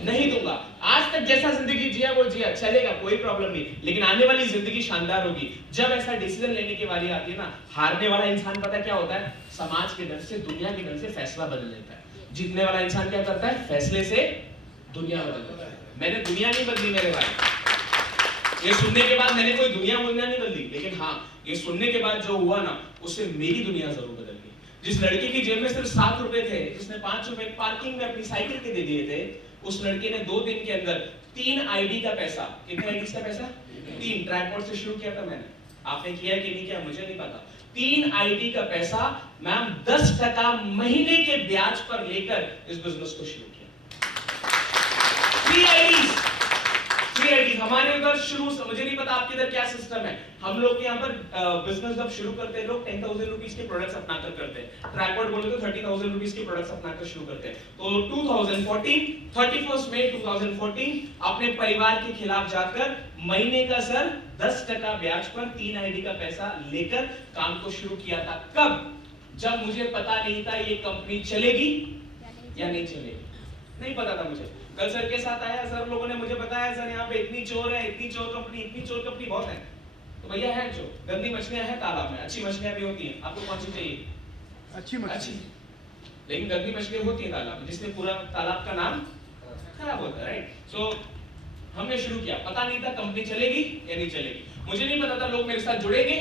नहीं दूंगा। आज तक जैसा जिंदगी जिया वो जिया, चलेगा, कोई प्रॉब्लम नहीं, लेकिन आने वाली जिंदगी शानदार होगी। जब ऐसा डिसीजन लेने की बारी आती है ना, हारने वाला इंसान पता क्या होता है? समाज के डर से, दुनिया के डर से फैसला बदल लेता है। जीतने वाला इंसान क्या करता है? फैसले से दुनिया बदल देता है। मैंने दुनिया नहीं बदली मेरे भाई, ये सुनने के बाद मैंने कोई दुनिया नहीं बदली, लेकिन हाँ ये सुनने के बाद जो हुआ ना, उससे मेरी दुनिया जरूर बदल गई। जिस लड़के की जेब में सिर्फ 7 रुपए थे, जिसने 5 रुपए पार्किंग में अपनी साइकिल के दे दिए थे, उस लड़के ने 2 दिन के अंदर 3 आईडी का पैसा, कितने आईडी का पैसा? 3 ट्राइपॉड से शुरू किया था मैंने, आपने किया कि नहीं किया मुझे नहीं पता। 3 आईडी का पैसा मैम 10% महीने के ब्याज पर लेकर इस बिजनेस को शुरू किया। 3 आईडीज हमारे उधर शुरू से, मुझे नहीं पता आपके इधर क्या सिस्टम है, हम लोग के यहाँ पर बिजनेस जब शुरू करते हैं लोग 10,000 रुपीस के प्रोडक्ट्स अपनाकर करते हैं। ट्राइपॉड बोले तो 30,000 रुपीस के प्रोडक्ट्स अपनाकर शुरू करते हैं। तो 31 मई 2014 अपने परिवार के खिलाफ जाकर महीने का सर 10% ब्याज पर 3 आईडी का पैसा लेकर काम को शुरू किया था। कब? जब मुझे पता नहीं था ये कंपनी चलेगी या नहीं चलेगी, नहीं पता था मुझे। कल सर के साथ आया, सर लोगों ने मुझे बताया सर यहाँ पे इतनी चोर है, इतनी चोर कंपनी बहुत है। तो भैया है जो गंदी मछलियां हैं तालाब में, अच्छी मछलियां भी होती हैं। आपको कौन सी चाहिए? अच्छी, लेकिन गंदी मछलियां होती है तालाब में, जिसमें पूरा तालाब का नाम खराब होता है। राइट? सो हमने शुरू किया, पता नहीं था कंपनी चलेगी या नहीं चलेगी, मुझे नहीं पता था लोग मेरे साथ जुड़ेंगे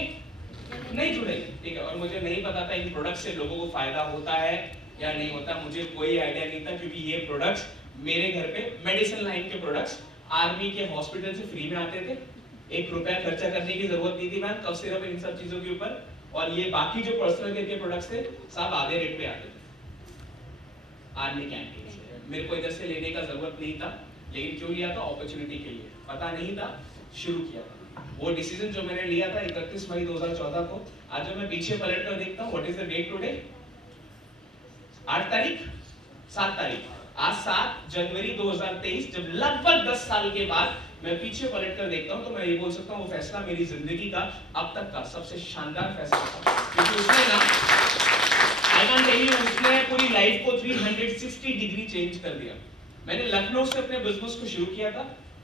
नहीं जुड़ेंगे, ठीक है, और मुझे नहीं पता था इन प्रोडक्ट से लोगों को फायदा होता है या नहीं होता, मुझे कोई आइडिया नहीं था, क्योंकि ये प्रोडक्ट्स मेरे घर पे मेडिसिन लाइन के प्रोडक्ट्स आर्मी के हॉस्पिटल से फ्री में आते थे, 1 रुपया खर्चा करने की जरूरत नहीं थी मैम, कफ सिरप इन सब चीजों के ऊपर, और ये बाकी जो पर्सनल केयर के प्रोडक्ट्स थे सब आधे रेट पे आते थे आर्मी कैंटीन से। मेरे को इधर से लेने का जरूरत नहीं था, लेकिन क्यों लिया था? अपॉर्चुनिटी के लिए, पता नहीं था, शुरू किया था। वो डिसीजन जो मैंने लिया था 31 मई 2014 को, आज जब मैं पीछे पलट कर देखता हूँ, what is the date today? 8 तारीख, 7 तारीख, आज 7 जनवरी 2023, जब लगभग 10 साल के बाद मैं पीछे पलट कर देखता हूं, तो मैं ये बोल सकता हूं वो फैसला मेरी जिंदगी का अब तक का सबसे शानदार फैसला था, क्योंकि उसने ना आई कैन टेल यू, उसने पूरी लाइफ को 360 डिग्री चेंज कर दिया। मैंने लखनऊ से अपने बिजनेस को शुरू किया था,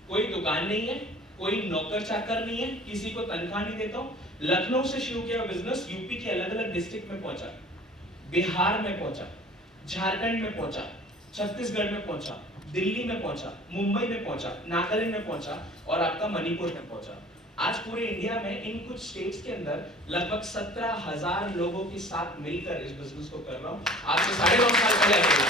कोई दुकान नहीं है, कोई नौकर चाकर नहीं है, किसी को तनख्वाह नहीं देता हूं, लखनऊ से शुरू किया बिजनेस, यूपी के अलग अलग डिस्ट्रिक्ट में पहुंचा, बिहार में पहुंचा, झारखंड में पहुंचा, छत्तीसगढ़ में पहुंचा, दिल्ली में पहुंचा, मुंबई में पहुंचा, नागालैंड में पहुंचा, और आपका मणिपुर में पहुंचा। आज पूरे इंडिया में इन कुछ स्टेट्स के अंदर लगभग 17,000 लोगों के साथ मिलकर इस बिजनेस को कर रहा हूं। आज से 9.5 साल पहले अकेला,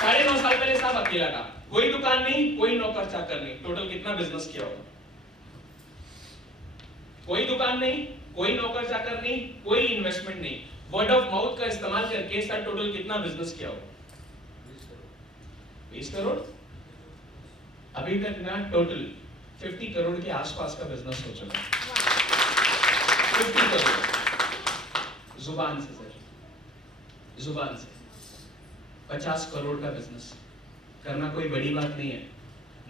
9.5 साल पहले सब अकेला था, कोई दुकान नहीं, कोई नौकर चाकर नहीं। टोटल कितना बिजनेस किया होगा? कोई दुकान नहीं, कोई नौकर चाकर नहीं, कोई इन्वेस्टमेंट नहीं, वर्ड ऑफ माउथ का इस्तेमाल करके सर टोटल कितना बिजनेस किया होगा? 20 करोड़। अभी तक ना टोटल 50 करोड़ के आसपास का बिजनेस हो चुका है। 50 करोड़ जुबान से सर, जुबान से 50 करोड़ का बिजनेस करना कोई बड़ी बात नहीं है।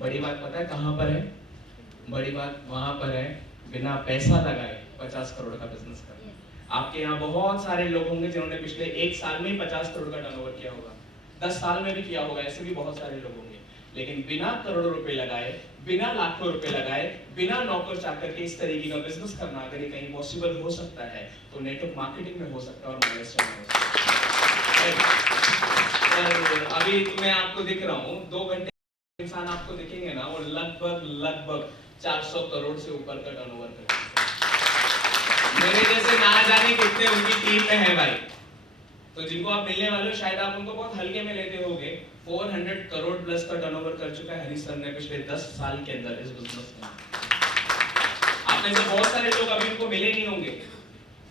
बड़ी बात पता है कहां पर है? बड़ी बात वहां पर है बिना पैसा लगाए 50 करोड़ का बिजनेस करना। आपके यहाँ बहुत सारे लोग होंगे जिन्होंने पिछले 1 साल में 50 करोड़ का टर्नओवर किया होगा, 10 साल में भी किया होगा, ऐसे भी बहुत सारे लोग होंगे, लेकिन बिना करोड़ों रुपए लगाए, बिना लाखों रुपए लगाए, बिना नौकर चाकर के इस तरीके का बिजनेस करना अगर ये कहीं पॉसिबल हो सकता है तो नेटवर्क मार्केटिंग में हो सकता है और माइलस्टोन में हो सकता है। अभी मैं आपको दिख रहा हूँ, 2 घंटे इंसान आपको दिखेंगे ना, वो लगभग 400 करोड़ से ऊपर का टर्नओवर करते हैं। मेरे जैसे ना जाने कितने उनकी टीम में है भाई, तो जिनको आप मिलने वाले हो शायद आप उनको बहुत हल्के में लेते होगे। 400 करोड़ प्लस का टर्नओवर कर चुका है हरीश सर ने पिछले 10 साल के अंदर इस बिजनेस में। आप में से बहुत सारे लोग अभी उनको मिले नहीं होंगे,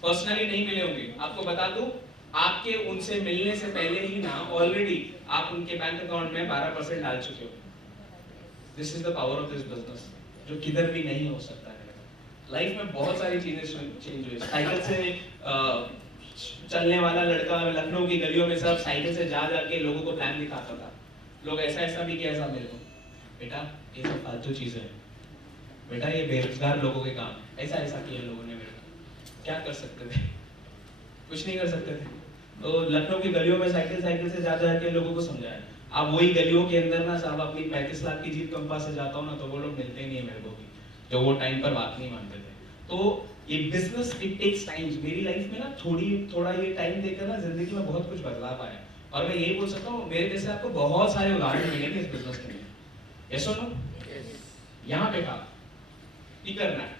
पर्सनली नहीं मिले होंगे। आपको बता दूं, आपके उनसे मिलने से पहले ही ना ऑलरेडी आप उनके बैंक अकाउंट में 12% डाल चुके हो। This is the power of this business, जो किधर भी नहीं हो सकता है। लाइफ में बहुत सारी चीजें चेंज हुई। साइकिल से चलने वाला लड़का लखनऊ की गलियों में सब साइकिल से जा के लोगों को प्लान दिखाता था। लोग ऐसा भी किया था मेरे को, बेटा ये सब फालतू चीजें हैं, बेटा ये बेरोजगार लोगों के काम, ऐसा किया लोगों ने मेरे को। क्या कर सकते थे? कुछ नहीं कर सकते थे। तो लखनऊ की गलियों में साइकिल से जा के लोगों को समझाया। अब वही गलियों के अंदर ना साहब अपनी 35 लाख की जीत कंपा से जाता हूँ ना, तो वो लोग मिलते ही नहीं है मेरे को भी, जो वो टाइम पर बात नहीं मानते थे। तो ये बिजनेस इट टेक्स टाइम। मेरी लाइफ में ना थोड़ा ये टाइम देकर ना जिंदगी में बहुत कुछ बदलाव आया, और मैं ये बोल सकता हूँ मेरे जैसे आपको बहुत सारे उदाहरण मिलेंगे इस बिजनेस के लिए। यस और नो? यहाँ पे कहा ये करना है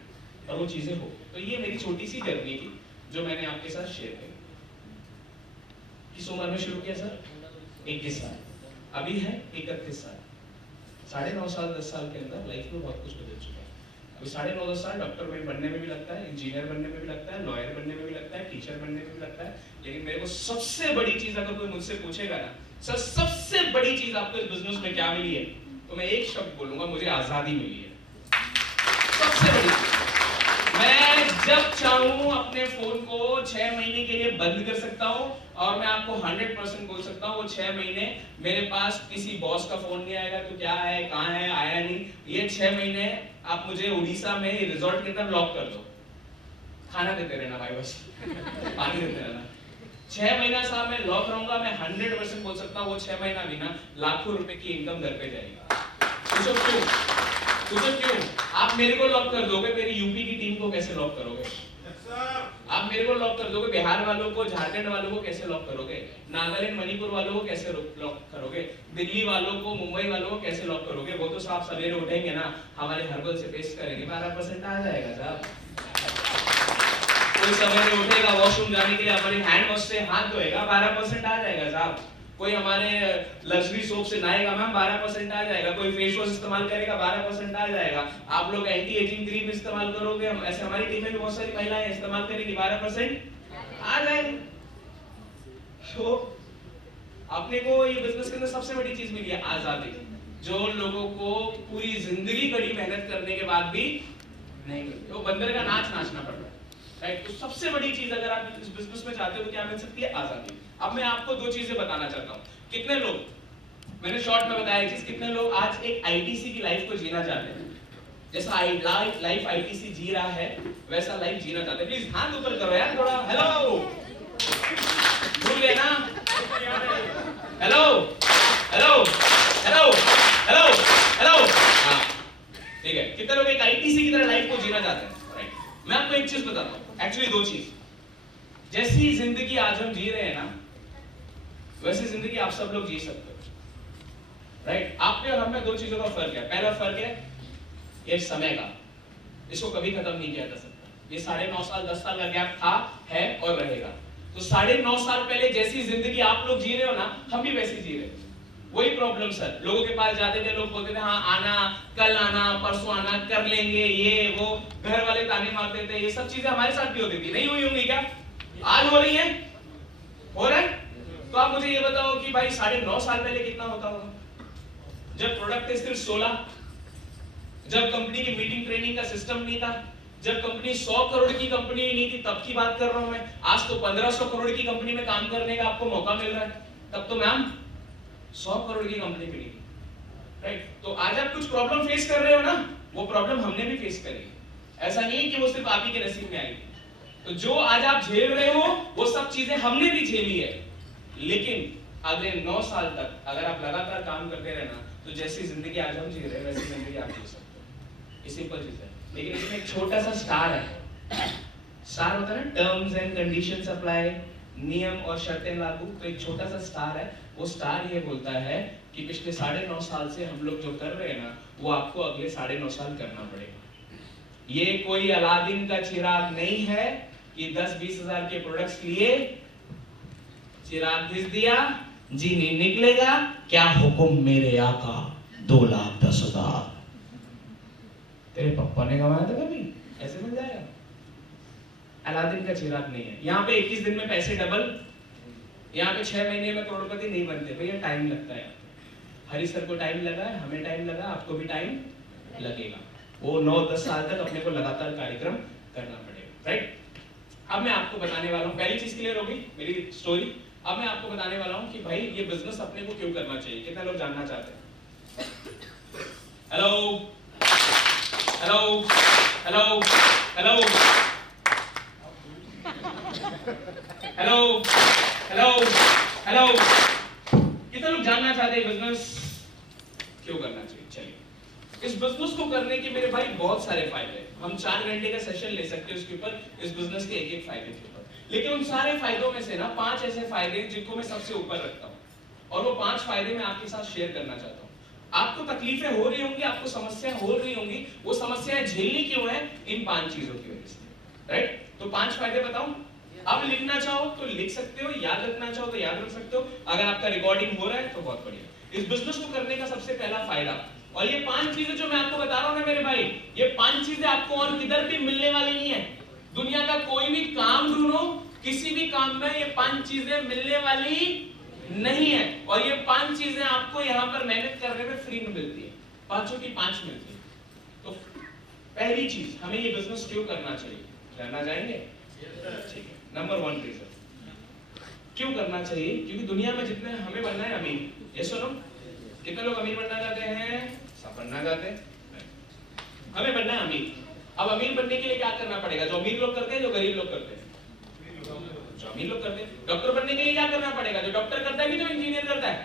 और वो चीजें हो। तो ये मेरी छोटी सी जर्नी थी जो मैंने आपके साथ शेयर की। किस उम्र में शुरू किया सर? 21 साल, अभी है 31 साल। 9.5 साल 10 साल के अंदर लाइफ में बहुत कुछ बदल चुका है। अभी 9.5 साल डॉक्टर में बनने में भी लगता है, इंजीनियर बनने में भी लगता है, लॉयर बनने में भी लगता है, टीचर बनने में भी लगता है, लेकिन मेरे को सबसे बड़ी चीज अगर कोई मुझसे पूछेगा ना, सर सबसे बड़ी चीज आपको इस बिजनेस में क्या मिली है, तो मैं एक शब्द बोलूंगा, मुझे आजादी मिली है। सबसे बड़ी चीज, मैं जब चाहूं अपने फोन को 6 महीने के लिए बंद कर सकता हूं, और मैं आपको 100% बोल सकता हूं वो 6 महीने मेरे पास किसी बॉस का फोन नहीं आएगा, तो क्या है, कहां है, आया नहीं। ये 6 महीने आप मुझे उड़ीसा में रिजॉर्ट के अंदर लॉक कर दो, खाना देते रहना भाई, बस पानी देते रहना। 6 महीना साहब मैं लॉक रहूंगा, मैं 100% बोल सकता हूँ वो 6 महीना भी ना लाखों रुपए की इनकम घर पे जाएगी। पूछो क्यों? आप मेरे को लॉक कर दोगे, मेरी यूपी की टीम को कैसे लॉक करोगे? आप मेरे को लॉक कर दोगे, बिहार वालों को, झारखंड वालों को कैसे लॉक करोगे? नागालैंड मणिपुर वालों को कैसे लॉक करोगे? दिल्ली वालों को, मुंबई वालों को कैसे लॉक करोगे? वो तो साहब सवेरे उठेंगे ना, हमारे हर्बल से पेस्ट करेंगे, 12% आ जाएगा साहब। कोई सवेरे उठेगा वॉशरूम जाने के लिए हमारे हैंड वॉश से हाथ धोएगा, 12% आ जाएगा साहब। कोई हमारे लग्जरी सोप से नहाएगा मैम, 12% आ जाएगा। कोई फेस वॉश इस्तेमाल करेगा, 12% आ जाएगा। आप लोग एंटी एजिंग क्रीम इस्तेमाल करोगे, हम ऐसे हमारी टीम में भी बहुत सारी महिलाएं इस्तेमाल करेंगी, 12% आ जाएगा। तो अपने को ये बिजनेस के अंदर सबसे बड़ी चीज मिली है आजादी, जो लोगों को पूरी जिंदगी कड़ी मेहनत करने के बाद भी नहीं मिलती। वो बंदर का नाच नाचना पड़ रहा है, राइट? तो सबसे बड़ी चीज अगर आप इस बिजनेस में चाहते हो तो क्या मिल सकती है? आजादी। अब मैं आपको दो चीजें बताना चाहता हूँ। कितने लोग, मैंने शॉर्ट में बताया चीज, कितने लोग आज एक आईटीसी की लाइफ को जीना चाहते हैं? जैसा लाइफ आईटीसी जी रहा है वैसा लाइफ जीना चाहते हैं? प्लीज हाथ ऊपर करो यार थोड़ा। हेलो, भूल गए ना? Hello hello hello hello hello, हाँ ठीक है। कितने लोग एक आईटीसी की तरह लाइफ को जीना चाहते हैं? राइट, मैं आपको एक चीज बताता हूँ, एक्चुअली दो चीज। जैसी जिंदगी आज हम जी रहे हैं ना, वैसी जिंदगी आप सब लोग जी सकते हो, राइट? आप में और हम में दो चीजों का फर्क है। पहला फर्क है ये समय का, इसको कभी खत्म नहीं किया जा सकता। ये 9.5 साल 10 साल का गैप था, है और रहेगा। तो 9.5 साल पहले जैसी जिंदगी आप लोग जी रहे हो ना, हम भी वैसी जी रहे हैं। वही प्रॉब्लम सर, लोगों के पास जाते थे, लोग बोलते थे हाँ आना, कल आना, परसों आना, कर लेंगे, ये वो, घर वाले ताने मारते थे। ये सब चीजें हमारे साथ भी होती थी, नहीं हुई होंगी क्या? आज हो रही है, हो रहा है। तो आप मुझे ये बताओ कि भाई 9.5 साल पहले कितना होता होगा, जब प्रोडक्ट थे सिर्फ 16, जब कंपनी की मीटिंग ट्रेनिंग का सिस्टम नहीं था, जब कंपनी 100 करोड़ की कंपनी नहीं थी, तब की बात कर रहा हूं मैं। आज तो 1500 करोड़ की कंपनी में काम करने का आपको मौका मिल रहा है, तब तो मैम 100 करोड़ की कंपनी मिली, राइट? तो आज आप कुछ प्रॉब्लम फेस कर रहे हो ना, वो प्रॉब्लम हमने भी फेस करी। ऐसा नहीं है कि वो सिर्फ आप ही के नसीब में आई थी। तो जो आज आप झेल रहे हो वो सब चीजें हमने भी झेली है, लेकिन अगले 9 साल तक अगर आप लगातार काम करते रहना, तो जैसी जिंदगी आज हम जी रहे हैं वैसी जिंदगी आप जी सकते हो। ये सिंपल चीज है। लेकिन इसमें एक छोटा सा स्टार है। स्टार होता है ना, टर्म्स एंड कंडीशंस अप्लाई, नियम और शर्तें लागू। तो एक छोटा सा स्टार है, वो स्टार ये बोलता है कि पिछले 9.5 साल से हम लोग जो कर रहे हैं ना, वो आपको अगले 9.5 साल करना पड़ेगा। ये कोई अलादीन का चिराग नहीं है कि 10-20 हजार के प्रोडक्ट्स लिए, चिराग घिस दिया, जीनी निकलेगा, क्या हुक्म मेरे आका, 2,10,000 तेरे पापा ने कमाया था कभी? ऐसे मिल जाएगा? अलादीन का चिराग नहीं है। यहाँ पे 21 दिन में पैसे डबल, यहाँ पे 6 महीने में करोड़पति नहीं बनते भैया, टाइम लगता है। हरी सर को टाइम लगा है, हमें टाइम लगा, आपको भी टाइम लगेगा। वो 9-10 साल तक अपने को लगातार कार्यक्रम करना पड़ेगा, राइट? अब मैं आपको बताने वाला हूँ, पहली चीज क्लियर होगी मेरी स्टोरी। अब मैं आपको बताने वाला हूँ कि भाई ये बिजनेस अपने को क्यों करना चाहिए। कितने लोग जानना चाहते हैं? Hello hello hello hello hello hello hello, कितने लोग जानना चाहते हैं बिजनेस क्यों करना चाहिए? चलिए, इस बिजनेस को करने के मेरे भाई बहुत सारे फायदे हैं। हम 4 घंटे का सेशन ले सकते हैं उसके ऊपर, इस बिजनेस के एक-एक फायदे के ऊपर। लेकिन उन सारे फायदों में से ना 5 ऐसे फायदे जिनको मैं सबसे ऊपर रखता हूँ, और वो 5 फायदे मैं आपके साथ शेयर करना चाहता हूँ। आपको तकलीफें हो रही होंगी, आपको समस्याएं हो रही होंगी, वो समस्याएं झेलनी क्यों है? इन 5 चीजों की वजह से, राइट? तो 5 फायदे बताऊं? अब लिखना चाहो तो लिख सकते हो, याद रखना चाहो तो याद रख सकते हो। अगर आपका रिकॉर्डिंग हो रहा है तो बहुत बढ़िया। इस बिजनेस को करने का सबसे पहला फायदा, और ये 5 चीजें जो मैं आपको बता रहा हूं ना मेरे भाई, ये 5 चीजें आपको और किधर भी मिलने वाली नहीं है। दुनिया का कोई भी काम ढूंढो, किसी भी काम में ये 5 चीजें मिलने वाली नहीं है। और ये 5 चीजें आपको यहाँ पर मेहनत करने में फ्री में मिलती है, 5 की 5 मिलती है। तो पहली चीज, हमें ये बिजनेस क्यों करना चाहिए, जानना चाहेंगे? ठीक है। नंबर 1 रीजन क्यों करना चाहिए, क्योंकि दुनिया में जितने हमें बनना है अमीर, ये सुनो, कितने लोग अमीर बनना चाहते हैं? सब बनना चाहते हैं, हमें बनना है अमीर। अब अमीर बनने के लिए क्या करना पड़ेगा? जो अमीर लोग करते हैं, जो गरीब लोग करते हैं? जो अमीर लोग करते हैं। डॉक्टर बनने के लिए क्या करना पड़ेगा? जो डॉक्टर करता है कि जो इंजीनियर करता है?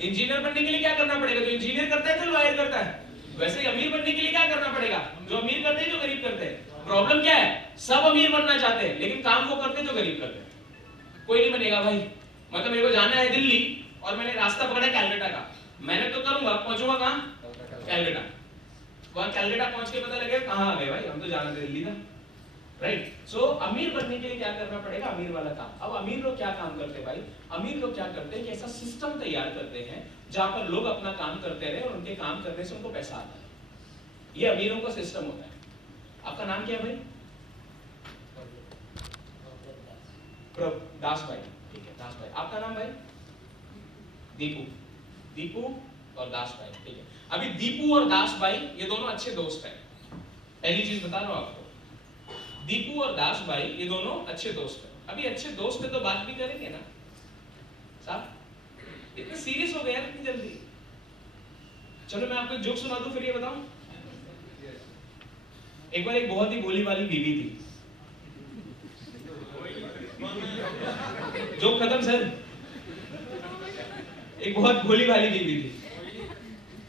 इंजीनियर बनने के लिए क्या करना पड़ेगा? जो इंजीनियर करता है, जो लॉयर करता है? वैसे ही अमीर बनने के लिए क्या करना पड़ेगा? जो अमीर करते हैं, जो गरीब करते हैं? प्रॉब्लम क्या है, सब अमीर बनना चाहते हैं लेकिन काम वो करते जो गरीब करते हैं। कोई नहीं बनेगा भाई, मतलब मेरे को जाना है दिल्ली और मैंने रास्ता पकड़ा कैलकाटा का, मैंने तो करूंगा, पहुंचूंगा कहां, कैलकाटा। वहां कैलकाटा पहुंच के पता लगेगा कहां आ गए भाई, हम तो जाना था दिल्ली था, राइट। सो अमीर बनने के लिए क्या करना पड़ेगा, अमीर वाला काम। अब अमीर लोग क्या काम करते हैं भाई, अमीर लोग क्या करते हैं कि ऐसा सिस्टम तैयार करते हैं जहां पर लोग अपना काम करते रहे और उनके काम करने से उनको पैसा आता है। ये अमीरों का सिस्टम होता है। आपका नाम क्या है भाई? दास भाई, ठीक है दास भाई। आपका नाम भाई? दीपू। दीपू और दास भाई, ठीक है। अभी दीपू और दास भाई ये दोनों अच्छे दोस्त हैं। पहली चीज बता रहा हूं आपको, दीपू और दास भाई ये दोनों अच्छे दोस्त हैं। अभी अच्छे दोस्त है तो बात भी करेंगे ना साहब, इतने सीरियस हो गए यार इतनी जल्दी। चलो मैं आपको एक जोक सुना दूं फिर ये बताऊं। एक बार एक बहुत ही भोली वाली बीवी थी। जोक खत्म सर। एक बहुत भोली वाली बीवी थी,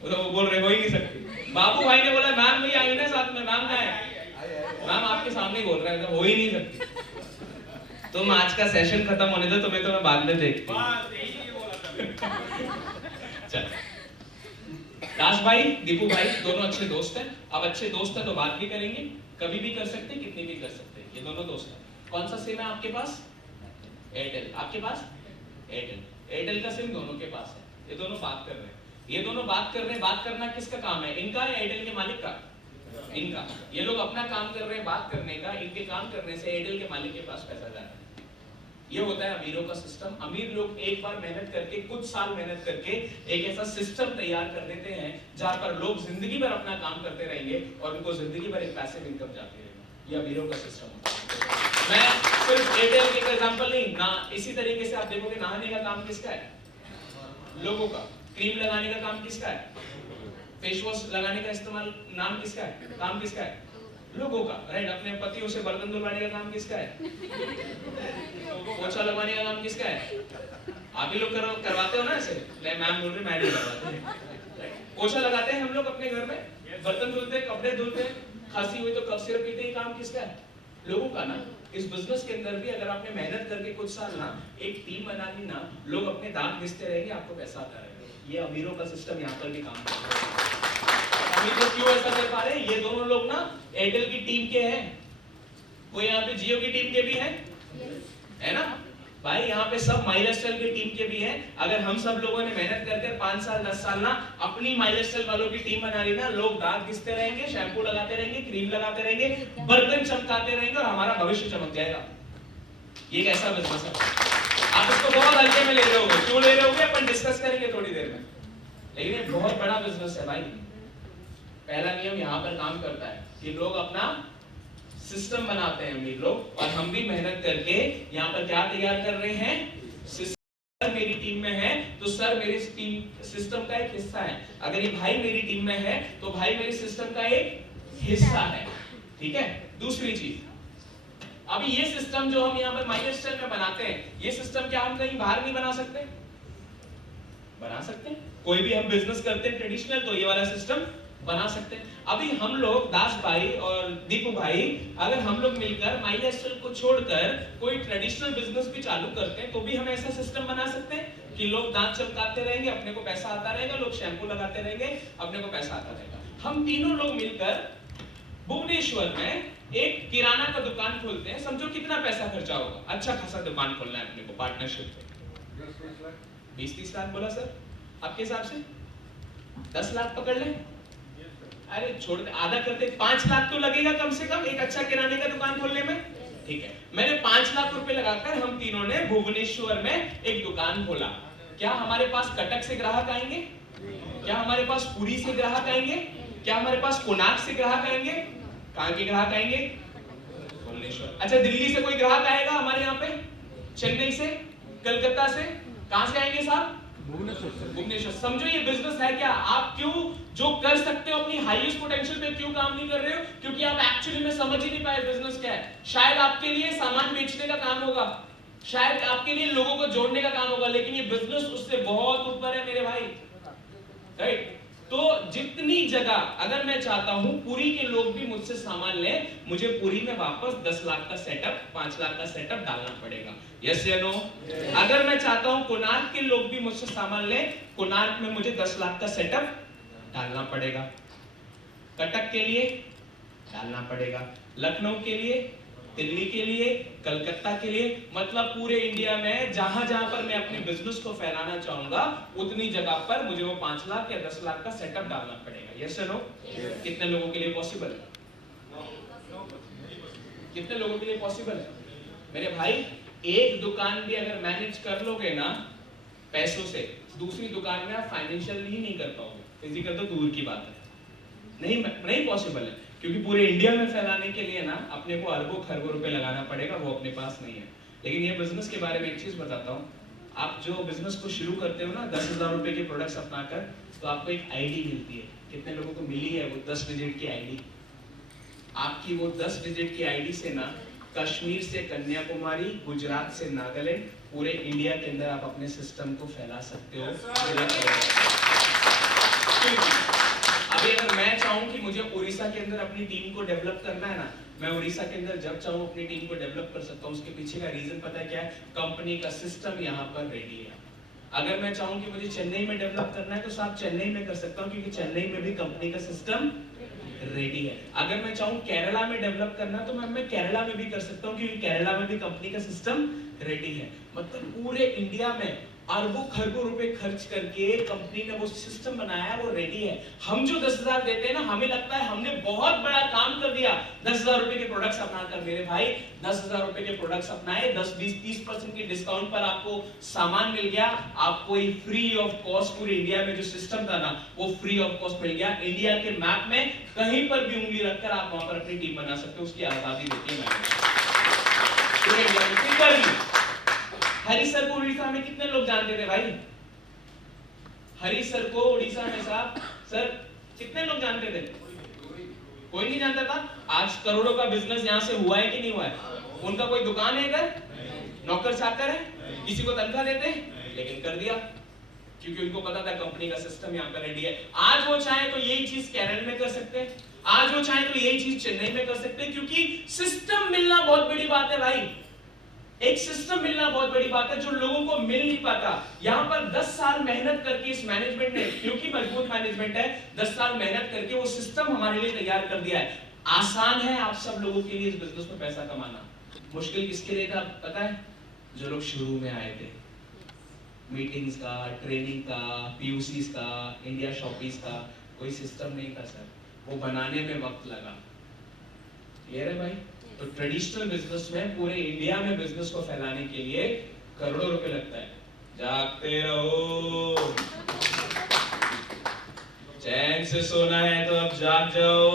वो बोल रहे हो ही नहीं सकती। बाबू भाई ने बोला मैम भी आई ना साथ में, मैम का है, मैम आपके सामने ही बोल रहा है, तो हो ही नहीं सकती। तुम आज का सेशन खत्म होने दो, तुम्हें तो मैं बाद में देखती हूँ। चल दास भाई दीपू भाई दोनों अच्छे दोस्त हैं। अब अच्छे दोस्त हैं तो बात भी करेंगे, कभी भी कर सकते हैं, कितनी भी कर सकते हैं। ये दोनों दोस्त हैं। कौन सा सिम है आपके पास? एयरटेल। आपके पास? एयरटेल। एयरटेल का सिम दोनों के पास है। ये दोनों बात कर रहे हैं, ये दोनों बात कर रहे हैं। बात करना किसका काम है, इनका या एयरटेल के मालिक का? इनका। ये लोग अपना काम कर रहे हैं बात करने का, इनके काम करने से एयरटेल के मालिक के पास पैसा जा रहा है। ये होता है अमीरों का सिस्टम। अमीर लोग एक बार मेहनत करके, कुछ साल मेहनत करके एक ऐसा सिस्टम तैयार कर देते हैं जहां पर लोग जिंदगी भर अपना काम करते रहेंगे और उनको जिंदगी भर एक पैसिव इनकम जाती रहेगी। ये अमीरों का सिस्टम होता है। मैं सिर्फ एयरटेल के एग्जांपल नहीं ना, इसी तरीके से आप देखोगे नहाने का काम किसका है? लोगों का। क्रीम लगाने का काम किसका है? फेस वॉश लगाने का इस्तेमाल नाम किसका है, काम किसका है? लोगों का, राइट। अपने पतियों से बर्तन धुलवाने का काम किसका है? पोछा लगवाने का काम किसका है? आप ही लोग करवाते हो ना ऐसे? नहीं मैम बोल रही, मैं नहीं करवाती। पोछा लगाते हैं हम लोग अपने घर में, बर्तन धुलते हैं, कपड़े धुलते हैं, खांसी हुई तो कफ सिरप पीते हैं। काम किसका है? लोगों का ना। इस बिजनेस के अंदर भी अगर आपने मेहनत करके कुछ साल ना एक टीम बना ली ना, लोग अपने दांत घिसते रहेंगे, आपको पैसा आता रहेगा। ये अमीरों का सिस्टम यहाँ पर भी काम करता है। अमीर लोग क्यों ऐसा कर पा रहे हैं? ये दोनों लोग ना एयरटेल की टीम के हैं। कोई यहाँ पे जियो की टीम के भी हैं, है ना भाई? यहाँ पे सब माइलस्टाइल की टीम के भी हैं। अगर हम सब लोगों ने मेहनत करके 5 साल 10 साल ना अपनी माइलस्टाइल वालों की टीम बना ली ना, लोग दांत घिसते रहेंगे, शैम्पू लगाते रहेंगे, क्रीम लगाते रहेंगे, बर्तन चमकाते रहेंगे और हमारा भविष्य चमक जाएगा। ये कैसा बिजनेस है? आप इसको बहुत हल्के में ले रहे होगे। क्यों ले रहे होगे अपन डिस्कस करेंगे थोड़ी देर में, लेकिन ये बहुत बड़ा बिजनेस है भाई। पहला नियम यहाँ पर काम करता है कि लोग अपना सिस्टम बनाते हैं अमीर लोग, और हम भी मेहनत करके यहाँ पर क्या तैयार कर रहे हैं? सर मेरी टीम में है तो सर मेरे टीम सिस्टम का एक हिस्सा है। अगर ये भाई मेरी टीम में है तो भाई मेरे सिस्टम का एक हिस्सा है, ठीक है। दूसरी चीज, अभी ये सिस्टम जो हम यहाँ पर माइलस्टोन में बनाते हैं, ये सिस्टम क्या हम कहीं बाहर नहीं बना सकते? बना सकते हैं। कोई भी हम बिजनेस करते हैं ट्रेडिशनल तो ये वाला सिस्टम बना सकते हैं। अभी हम लोग दास भाई और दीपू भाई, अगर हम लोग मिलकर माइलस्टोन को छोड़कर कोई ट्रेडिशनल बिजनेस भी चालू करते हैं तो भी हम ऐसा सिस्टम बना सकते हैं कि लोग दांत चमकाते रहेंगे, अपने को पैसा आता रहेगा, लोग शैम्पू लगाते रहेंगे, अपने को पैसा आता रहेगा। हम तीनों लोग मिलकर भुवनेश्वर में एक किराना का दुकान खोलते हैं। समझो कितना पैसा खर्चा होगा? अच्छा खासा दुकान खोलना है अपने को पार्टनरशिप पे। 20-30 लाख बोला सर, आपके हिसाब से 10 लाख पकड़ ले। अरे छोड़ दे, आधा करते 5 लाख तो लगेगा कम से कम एक अच्छा किराने का दुकान खोलने में, ठीक है। मैंने 5 लाख रुपए लगाकर हम तीनों ने भुवनेश्वर में एक दुकान खोला। क्या हमारे पास कटक से ग्राहक आएंगे? क्या हमारे पास पुरी से ग्राहक आएंगे? क्या हमारे पास कोणार्क से ग्राहक आएंगे? कहां के ग्राहक आएंगे? भुवनेश्वर। अच्छा दिल्ली से कोई ग्राहक आएगा हमारे यहाँ पे? चेन्नई से, कलकत्ता से, कहां से आएंगे साहब? भुवनेश्वर। समझो ये बिजनेस है क्या? आप क्यों जो कर सकते हो अपनी हाईएस्ट पोटेंशियल पे क्यों काम नहीं कर रहे हो? क्योंकि आप एक्चुअली में समझ ही नहीं पाए बिजनेस क्या है। शायद आपके लिए सामान बेचने का काम होगा, शायद आपके लिए लोगों को जोड़ने का काम होगा, लेकिन ये बिजनेस उससे बहुत ऊपर है मेरे भाई, राइट। तो जितनी जगह अगर मैं चाहता हूं पुरी के लोग भी मुझसे सामान लें, मुझे पुरी में वापस 10 लाख का सेटअप, 5 लाख का सेटअप डालना पड़ेगा। यस या नो? अगर मैं चाहता हूं कोणार्क के लोग भी मुझसे सामान लें, कोणार्क में मुझे 10 लाख का सेटअप डालना पड़ेगा। कटक के लिए डालना पड़ेगा, लखनऊ के लिए, दिल्ली के लिए, कलकत्ता के लिए, मतलब पूरे इंडिया में जहां जहां पर मैं अपने बिजनेस को फैलाना चाहूंगा उतनी जगह पर मुझे वो 5 लाख या 10 लाख का सेटअप डालना पड़ेगा। यस या नो? कितने लोगों के लिए पॉसिबल है? कितने लोगों के लिए पॉसिबल है? मेरे भाई, एक दुकान भी अगर मैनेज कर लोगे ना पैसों से, दूसरी दुकान में आप फाइनेंशियल ही नहीं कर पाओगे, फिजिकल तो दूर की बात है, नहीं पॉसिबल है। क्योंकि पूरे इंडिया में फैलाने के लिए ना अपने को अरबों खरबों रुपए लगाना पड़ेगा, वो अपने पास नहीं है। लेकिन ये बिजनेस के बारे में एक चीज बताता हूँ, आप जो बिजनेस को शुरू करते हो ना 10,000 रुपए के प्रोडक्ट्स अपनाकर, तो आपको एक आईडी मिलती है। कितने लोगों को मिली है वो 10 डिजिट की आईडी? आपकी वो 10 डिजिट की आईडी से ना कश्मीर से कन्याकुमारी, गुजरात से नागालैंड, पूरे इंडिया के अंदर आप अपने सिस्टम को फैला सकते हो। अभी अगर मैं चाहूं कि मुझे उड़ीसा के अंदर अपनी टीम को डेवलप करना है ना, मैं उड़ीसा के अंदर जब चाहूं अपनी टीम को डेवलप कर सकता हूं। उसके पीछे का रीजन पता है क्या है? कंपनी का सिस्टम यहाँ पर रेडी है। अगर मैं चाहूं कि मुझे चेन्नई में डेवलप करना है तो साहब चेन्नई में कर सकता हूं, क्योंकि चेन्नई में भी कंपनी का सिस्टम रेडी है। अगर मैं चाहूं केरला में डेवलप करना तो मैं केरला में भी कर सकता हूं, क्योंकि केरला में भी कंपनी का सिस्टम रेडी है। मतलब पूरे इंडिया में अरबों खरबों रुपए खर्च करके कंपनी ने वो सिस्टम बनाया, वो रेडी है। हम जो 10,000 देते हैं ना, हमें लगता है हमने बहुत बड़ा काम कर दिया 10,000 रुपए के प्रोडक्ट्स अपनाकर। मेरे भाई, 10,000 रुपए के प्रोडक्ट्स अपनाए, 10, 20, 30% की डिस्काउंट पर आपको सामान मिल गया, आपको फ्री ऑफ कॉस्ट। पूरे इंडिया में जो सिस्टम था ना वो फ्री ऑफ कॉस्ट मिल गया। इंडिया के मैप में कहीं पर भी उंगली रखकर आप वहां पर अपनी टीम बना सकते हो, उसकी आजादी देती है पूरे इंडिया में। हरी सर को उड़ीसा में कितने लोग जानते थे भाई? हरी सर को उड़ीसा में साहब सर कितने लोग जानते थे? कोई नहीं जानता था। आज करोड़ों का बिजनेस यहाँ से हुआ है कि नहीं हुआ है? उनका कोई दुकान है इधर? नौकर चाकर है? किसी को तनख्वाह देते हैं? लेकिन कर दिया, क्योंकि उनको पता था कंपनी का सिस्टम यहाँ पर रेडी है। आज वो चाहे तो यही चीज केरल में कर सकते हैं, आज वो चाहे तो यही चीज चेन्नई में कर सकते हैं, क्योंकि सिस्टम मिलना बहुत बड़ी बात है भाई। एक सिस्टम मिलना बहुत बड़ी बात है जो लोगों को मिल नहीं पाता। यहाँ पर 10 साल मेहनत करके इस मैनेजमेंट ने, क्योंकि मजबूत मैनेजमेंट है, 10 साल मेहनत करके वो सिस्टम हमारे लिए तैयार कर दिया है। आसान है आप सब लोगों के लिए इस बिजनेस में पैसा कमाना। मुश्किल किसके लिए था पता है? जो लोग शुरू में आए थे, मीटिंग्स का, ट्रेनिंग का, पीयूसीज का, इंडिया शॉपीज का कोई सिस्टम नहीं था सर, वो बनाने में वक्त लगा। क्लियर है भाई? तो ट्रेडिशनल बिजनेस में पूरे इंडिया में बिजनेस को फैलाने के लिए करोड़ों रुपए लगता है। जागते रहो, चैन से सोना है तो अब जाग जाओ।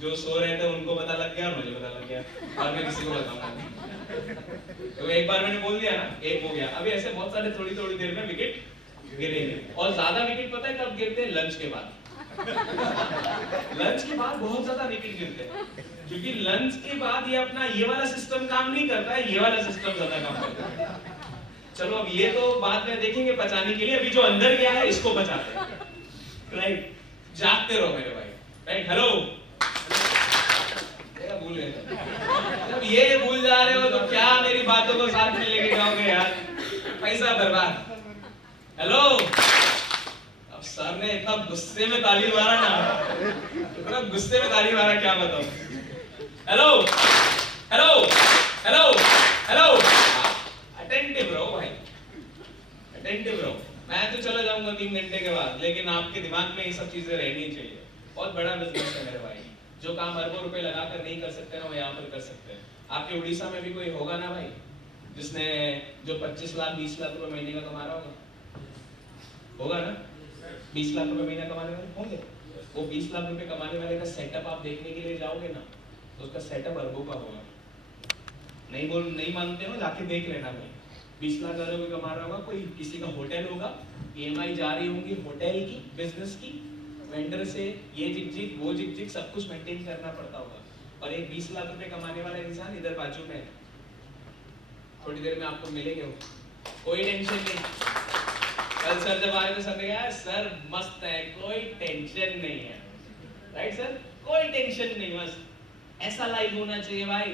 जो सो रहे थे उनको पता लग गया, मुझे पता लग गया, और मैं किसी को बताऊंगा। तो एक बार मैंने बोल दिया ना, एक हो गया। अभी ऐसे बहुत सारे थोड़ी थोड़ी देर में विकेट गिरेंगे, और ज्यादा विकेट पता है कब गिरते हैं? लंच के बाद। लंच के बाद बहुत ज्यादा विकेट गिरते हैं, क्योंकि लंच के बाद ये अपना ये वाला सिस्टम काम नहीं करता है, ये वाला सिस्टम ज्यादा काम करता है। चलो अब ये तो बाद में देखेंगे बचाने के लिए, अभी जो अंदर गया है इसको बचाते हैं। राइट? जागते रहो मेरे भाई। राइट? हेलो, भूल गए। जब ये भूल जा रहे हो तो क्या मेरी बातों को साथ में लेके जाओगे यार? पैसा बर्बाद। हेलो, अब सर ने इतना गुस्से में ताली मारा ना, इतना गुस्से में ताली मारा, क्या बताऊं। Hello hello hello hello, attentive रहो भाई, अटेंटिव रहो। मैं तो चला जाऊंगा 3 घंटे के बाद, लेकिन आपके दिमाग में ये सब चीजें रहनी चाहिए। बहुत बड़ा बिजनेस है मेरे भाई, जो काम अरबों रुपए लगाकर नहीं कर सकते ना, वो यहाँ पर कर सकते हैं। आपके उड़ीसा में भी कोई होगा ना भाई, जिसने जो 25 लाख 20 लाख रुपए महीने का कमा रहा होगा ना? 20 लाख रुपए महीना कमाने वाले होंगे। वो 20 लाख रुपए कमाने वाले का सेटअप आप देखने के लिए जाओगे ना, तो उसका सेटअप अरबों का होगा। नहीं मानते हो? जाके देख लेना भाई। 20 लाख रुपए कमा रहा होगा कोई, किसी का होटल होगा, EMI जा रही होंगी होटल की, बिजनेस की, वेंडर से ये जिग वो जिग सब कुछ मेंटेन करना पड़ता होगा। और एक 20 लाख रुपए कमाने वाला इंसान इधर बाजू में, थोड़ी देर में आपको मिलेंगे, वो कोई टेंशन नहीं। कल सर जब आए तो सर ने कहा सर मस्त है, कोई टेंशन नहीं है, राइट सर, कोई टेंशन नहीं, बस ऐसा लाइफ होना चाहिए भाई,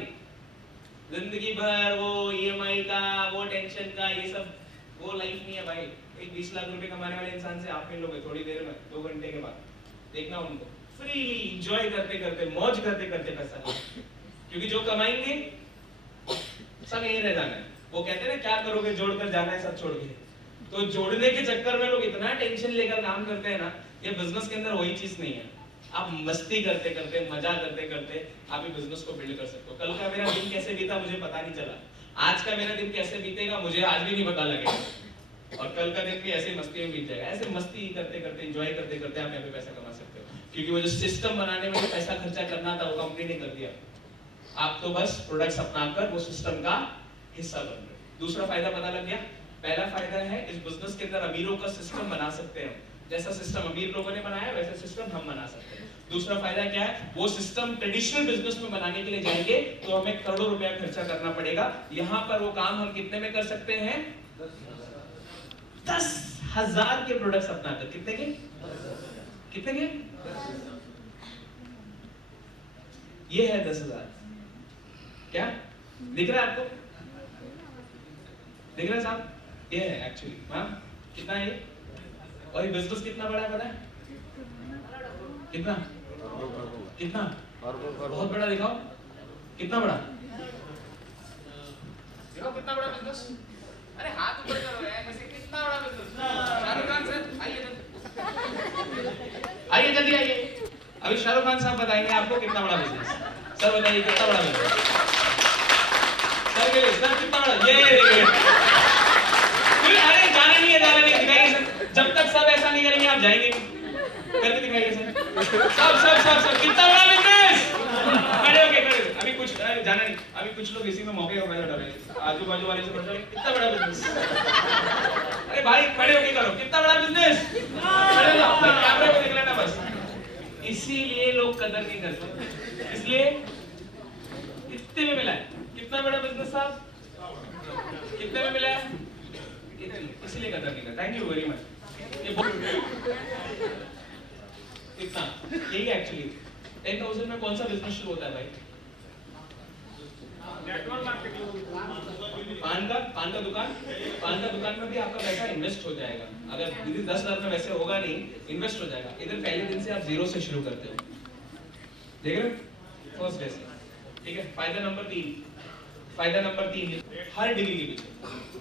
जिंदगी भर वो ईएमआई का, वो टेंशन का, ये सब वो लाइफ नहीं है भाई। एक 20 लाख रुपए कमाने वाले इंसान से आप मिलोगे थोड़ी देर में, 2 घंटे के बाद, देखना उनको फ्रीली एंजॉय करते करते, मौज करते करते पैसा, क्योंकि जो कमाएंगे सब यहीं रह जाना है। वो कहते हैं ना क्या करोगे, जोड़कर जाना है सब छोड़ के। तो जोड़ने के चक्कर में लोग इतना टेंशन लेकर काम करते हैं ना, ये बिजनेस के अंदर वही चीज नहीं है। आप मस्ती करते करते, मजा करते करते आप ये बिजनेस को बिल्ड कर सकते हो। कल का मेरा दिन कैसे बीता मुझे पता नहीं चला, आज का मेरा दिन कैसे बीतेगा मुझे आज भी नहीं पता लगेगा, और कल का दिन भी ऐसे मस्ती में बीत जाएगा। ऐसे मस्ती करते करते, एंजॉय करते करते आप यहाँ पे पैसा कमा सकते हो, क्योंकि वो जो सिस्टम बनाने में जो पैसा खर्चा करना था वो कंपनी ने कर दिया। आप तो बस प्रोडक्ट्स अपनाकर वो सिस्टम का हिस्सा बन गए। दूसरा फायदा पता लग गया। पहला फायदा है इस बिजनेस के अंदर अमीरों का सिस्टम बना सकते हैं, जैसा सिस्टम अमीर लोगों ने बनाया वैसा सिस्टम हम बना सकते हैं। दूसरा फायदा क्या है, वो सिस्टम ट्रेडिशनल बिजनेस में बनाने के लिए जाएंगे तो हमें करोड़ों रुपया खर्चा करना पड़ेगा। यहाँ पर वो काम हम कितने में कर सकते हैं, 10,000 के प्रोडक्ट्स अपनाकर। कितने के, कितने के, ये है 10,000। क्या दिख रहा है आपको, दिख रहा है साहब, ये है एक्चुअली। हाँ कितना है ये, और ये बिजनेस कितना बड़ा है पता है, कितना कितना, बहुत बड़ा। दिखाओ कितना बड़ा, दिखाओ कितना बड़ा बिजनेस। अरे हाथ ऊपर करो यार, वैसे कितना बड़ा बिजनेस। शाहरुख खान सर आइए जल्दी, आइए जल्दी आइए। अभी शाहरुख खान साहब बताएंगे आपको कितना बड़ा बिजनेस। सर बताइए कितना बड़ा बिजनेस, सर के लिए सर कितना बड़ा। ये अरे जाना नहीं है, जाना नहीं, दिखाइए सर। जब तक सब ऐसा नहीं करेंगे आप जाएंगे, करके दिखाइए सर। सब सब सब सब कितना बड़ा बिजनेस। खड़े होके, खड़े, अभी कुछ जाना नहीं, अभी कुछ लोग इसी में मौके को बैठे रहे, आजू बाजू वाले से पूछो कितना बड़ा बिजनेस। अरे भाई खड़े होके करो, कितना बड़ा बिजनेस। खड़े हो, कैमरे को देख लेना बस। इसीलिए लोग कदर नहीं करते, इसलिए कितने में मिला है, कितना बड़ा बिजनेस साहब, कितने में मिला है, इसीलिए कदर नहीं करता। Thank you very much. कितना, यही एक्चुअली 10,000 में कौन सा बिजनेस शुरू होता है भाई, नेटवर्क मार्केटिंग, पान का दुकान। पान का दुकान में भी आपका पैसा इन्वेस्ट हो जाएगा। अगर 10,000 में वैसे होगा नहीं, इन्वेस्ट हो जाएगा। इधर पहले दिन से आप जीरो से शुरू करते हो, देख रहे हो, फर्स्ट डे से, ठीक है। फायदा नंबर 3, फायदा नंबर 3, हर डिग्री के पीछे,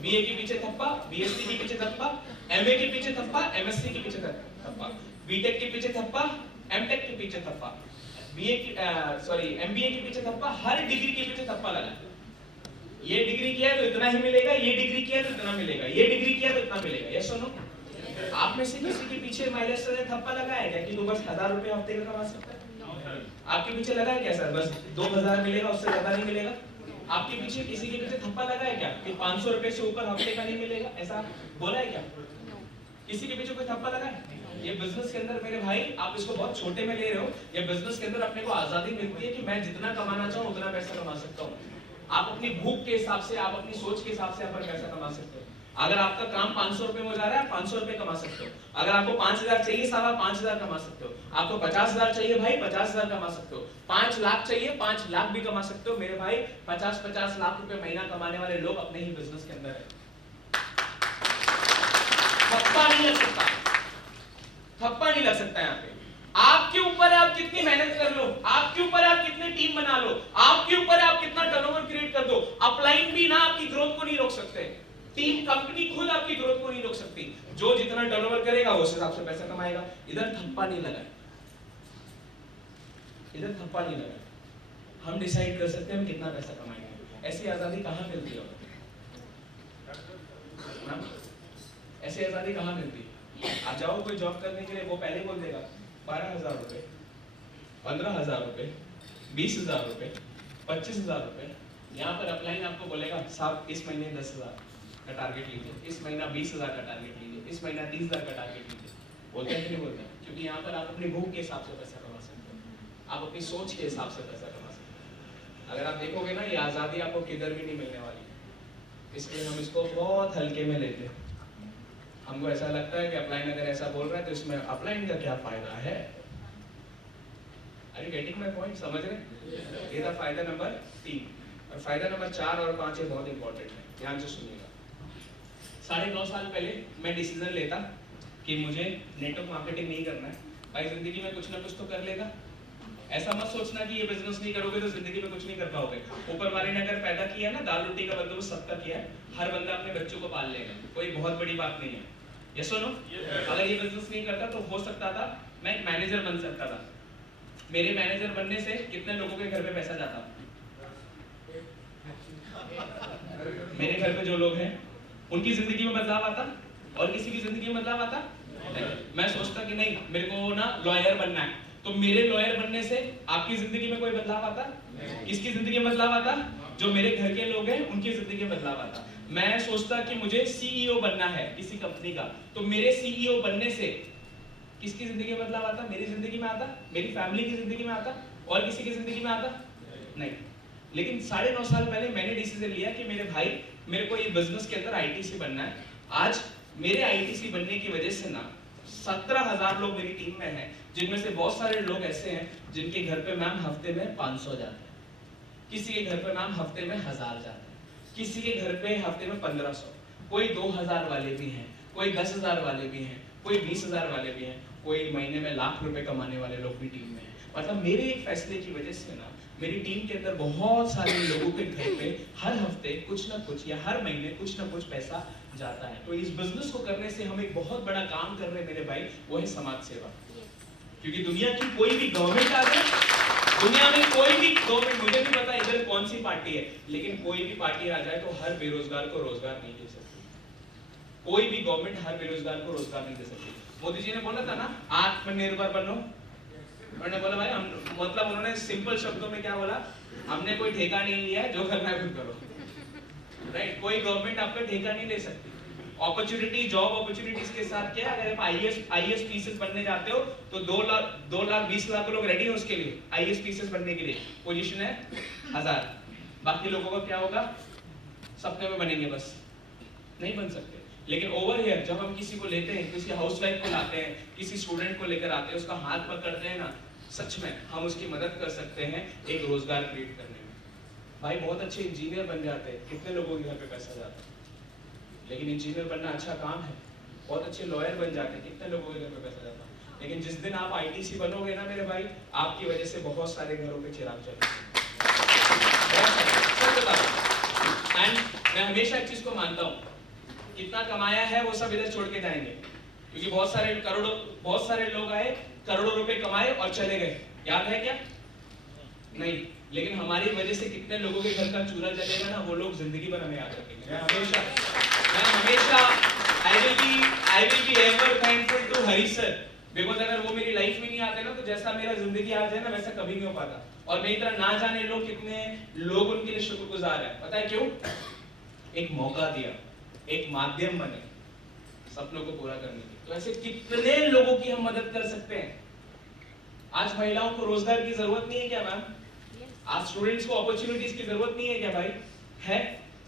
बीए के पीछे थप्पा, बीएससी के पीछे थप्पा, एमए के पीछे थप्पा, एमएससी के पीछे थप्पा, बीटेक के पीछे थप्पा, एमटेक के पीछे थप्पा, एमबीए के पीछे थप्पा, हर डिग्री के पीछे थप्पा लगा। ये डिग्री किया तो इतना ही मिलेगा, ये डिग्री किया तो इतना मिलेगा, ये डिग्री किया तो इतना मिलेगा। यस और नो? आप में से किसी के पीछे माइलेज ने थप्पा लगाया क्या कि तू बस 1,000 रुपए हफ्ते का कमा सकता है? आपके पीछे लगा है क्या सर बस 2,000 मिलेगा, उससे ज्यादा नहीं मिलेगा? आपके पीछे किसी के पीछे थप्पा लगा है क्या कि 500 रुपए से ऊपर हफ्ते का नहीं मिलेगा? ऐसा बोला है क्या? किसी के पीछे कोई थप्पा लगा है? ये बिजनेस के अंदर मेरे भाई आप इसको बहुत छोटे में ले रहे हो। ये बिजनेस के अंदर अपने को आजादी मिलती है कि मैं जितना कमाना चाहूँ उतना पैसा कमा सकता हूँ। आप अपनी भूख के हिसाब से, आप अपनी सोच के हिसाब से आप पैसा कमा सकते हो। अगर आपका काम 500 रुपए में हो जा रहा है, 500 रुपए कमा सकते हो। अगर आपको 5,000 चाहिए साहब, आप 5,000 कमा सकते हो। आपको 50,000 चाहिए भाई, 50,000 कमा सकते हो। 5 लाख चाहिए, 5 लाख भी कमा सकते हो। मेरे भाई 50-50 लाख रुपए महीना कमाने वाले लोग अपने ही बिजनेस के अंदर है। थप्पा नहीं लग सकता, थप्पा नहीं लग सकता यहाँ पे। आपके ऊपर आप कितनी मेहनत कर लो, आपके ऊपर आप कितनी टीम बना लो, आपके ऊपर आप कितना टर्नओवर क्रिएट कर दो, अपलाइन भी ना आपकी ग्रोथ को नहीं रोक सकते। टीम, कंपनी खुद आपकी ग्रोथ को नहीं रोक सकती। जो जितना टर्नओवर करेगा उस हिसाब से पैसा कमाएगा। इधर थप्पा नहीं लगा, इधर थप्पा नहीं लगा। हम डिसाइड कर सकते हैं हम कितना पैसा कमाएंगे। ऐसी आजादी कहाँ मिलती है? ऐसी आजादी कहाँ मिलती है? आप जाओ कोई जॉब करने के लिए, वो पहले बोल देगा 12,000 रुपए, 15,000 रुपए, 20,000 रुपए, 25,000 रुपए। यहाँ पर अपलाइन आपको बोलेगा साहब इस महीने 10,000 का टारगेट लीजिए, इस महीना 20,000 का टारगेट लीजिए, इस महीना 30,000 का टारगेट लीजिए। बोलते हैं कि नहीं बोलते? क्योंकि यहाँ पर आप अपनी भूख के हिसाब से पैसा कमा सकते हो, आप अपनी सोच के हिसाब से पैसा कमा सकते हो। अगर आप देखोगे ना, ये आज़ादी आपको किधर भी नहीं मिलने वाली, इसलिए हम इसको बहुत हल्के में लेते हैं। हमको ऐसा लगता है कि अपलाइन अगर ऐसा बोल रहा है तो इसमें अपलाइन का क्या फायदा है? Are you getting my point? समझ रहे? ये था फायदा नंबर 3 और फायदा नंबर 4 और 5 ये बहुत इंपॉर्टेंट है, ध्यान से सुनिएगा। 9.5 साल पहले मैं डिसीजन लेता कि मुझे नेटवर्क मार्केटिंग नहीं करना है। भाई जिंदगी में कुछ ना कुछ तो कर लेगा। ऐसा मत सोचना कि ये बिजनेस नहीं करोगे तो जिंदगी में कुछ नहीं कर पाओगे। ऊपर वाले ने अगर पैदा किया ना, दाल रोटी का बंदोबस्त सबका किया है, हर बंदा अपने बच्चों को पाल लेगा, कोई बहुत बड़ी बात नहीं है। यस और नो? अगर ये बिजनेस नहीं करता तो हो सकता था मैं एक मैनेजर बन सकता था। मेरे मैनेजर बनने से कितने लोगों के घर पे पैसा जाता? मेरे घर पे जो लोग हैं उनकी जिंदगी में बदलाव आता और किसी की जिंदगी में बदलाव आता? मैं सोचता कि नहीं, मेरे को ना लॉयर बनना है, तो मेरे लॉयर बनने से आपकी जिंदगी में कोई बदलाव आता? किसकी जिंदगी में बदलाव आता? जो मेरे घर के लोग हैं उनकी जिंदगी में बदलाव आता। मैं सोचता कि मुझे सीईओ बनना है किसी कंपनी का, तो मेरे सीईओ बनने से किसकी जिंदगी में बदलाव आता? मेरी जिंदगी में आता, मेरी फैमिली की जिंदगी में आता, और किसी की जिंदगी में आता? नहीं। लेकिन 9.5 साल पहले मैंने डिसीजन लिया कि मेरे भाई, मेरे को ये बिजनेस के अंदर आईटीसी बनना है। आज मेरे आईटीसी बनने की वजह से ना 17,000 लोग मेरी टीम में हैं, जिनमें से बहुत सारे लोग ऐसे हैं जिनके घर पे मैम हफ्ते में 500 जाते हैं, किसी के घर पे मैम हफ्ते में 1000 जाते हैं, किसी के घर पे हफ्ते में 1500, कोई 2000 वाले भी हैं, कोई 10,000 वाले भी हैं, कोई 20,000 वाले भी हैं, कोई महीने में लाख रुपए कमाने वाले लोग भी टीम में हैं। मतलब मेरे एक फैसले की वजह से ना मेरी टीम के अंदर बहुत सारे लोगों के घर पे हर हफ्ते कुछ ना कुछ या हर महीने कुछ ना कुछ पैसा जाता है। तो इस बिजनेस को करने से हम एक बहुत बड़ा काम कर रहे हैं मेरे भाई, वो है समाज सेवा। क्योंकि दुनिया की कोई भी गवर्नमेंट आ जाए, दुनिया में कोई भी गवर्नमेंट, मुझे नहीं पता इधर कौन सी पार्टी है, लेकिन कोई भी पार्टी आ जाए तो हर बेरोजगार को रोजगार नहीं दे सकती। कोई भी गवर्नमेंट हर बेरोजगार को रोजगार नहीं दे सकती। मोदी जी ने बोला था ना, आत्मनिर्भर बनो। उन्होंने बोला भाई हम, मतलब उन्होंने सिंपल शब्दों में क्या बोला, हमने कोई ठेका नहीं लिया है, जो करना है खुद करो। राइट? कोई गवर्नमेंट आपका ठेका नहीं ले सकती। अपॉर्चुनिटी, जॉब अपॉर्चुनिटीज के साथ क्या, अगर आप आईएएस पीसीएस बनने जाते हो तो 2 लाख 20 लाख लोग रेडी हैं उसके लिए, आईएएस पीसीएस बनने के लिए। पोजीशन है 1000, बाकी लोगों का क्या होगा? सपने में बनेंगे, बस नहीं बन सकते। लेकिन ओवर हियर जब हम किसी को लेते हैं, किसी हाउसवाइफ को लाते हैं, किसी स्टूडेंट को लेकर आते हैं, उसका हाथ पकड़ते हैं ना, सच में हम उसकी मदद कर सकते हैं एक रोजगार क्रिएट करने में। भाई बहुत अच्छे इंजीनियर बन जाते हैं, कितने लोगों के घर पे पैसा जाता है। लेकिन इंजीनियर बनना अच्छा काम है, बहुत अच्छे लॉयर बन जाते हैं, कितने लोगों के घर पे पैसा जाता है। लेकिन जिस दिन आप आईटीसी बनोगे ना मेरे भाई, आपकी वजह से बहुत सारे घरों पे चिराग जलेंगे। एंड मैं हमेशा एक चीज को मानता हूँ, कितना कमाया है वो सब इधर छोड़ के जाएंगे, क्योंकि बहुत सारे लोग आए, करोड़ों रुपए कमाए और चले गए, याद है क्या? नहीं। लेकिन हमारी वजह से कितने लोगों के घर का चूल्हा जलेगा ना, वो लोग जिंदगी भर हमें याद रखेंगे। मैं हमेशा I will be ever thankful to Hari sir, because अगर वो मेरी लाइफ में नहीं आते ना, तो जैसा मेरा जिंदगी आज है ना, वैसा कभी नहीं हो पाता। और मेरी तरह ना जाने लोग कितने लोग उनके लिए शुक्रगुजार है। पता है क्यों? एक मौका दिया, एक माध्यम बने सपनों को पूरा करने की। तो ऐसे कितने लोगों की हम मदद कर सकते हैं। आज महिलाओं को रोजगार की जरूरत नहीं है क्या मैम? आज स्टूडेंट्स को अपॉर्चुनिटीज की जरूरत नहीं है क्या भाई? है।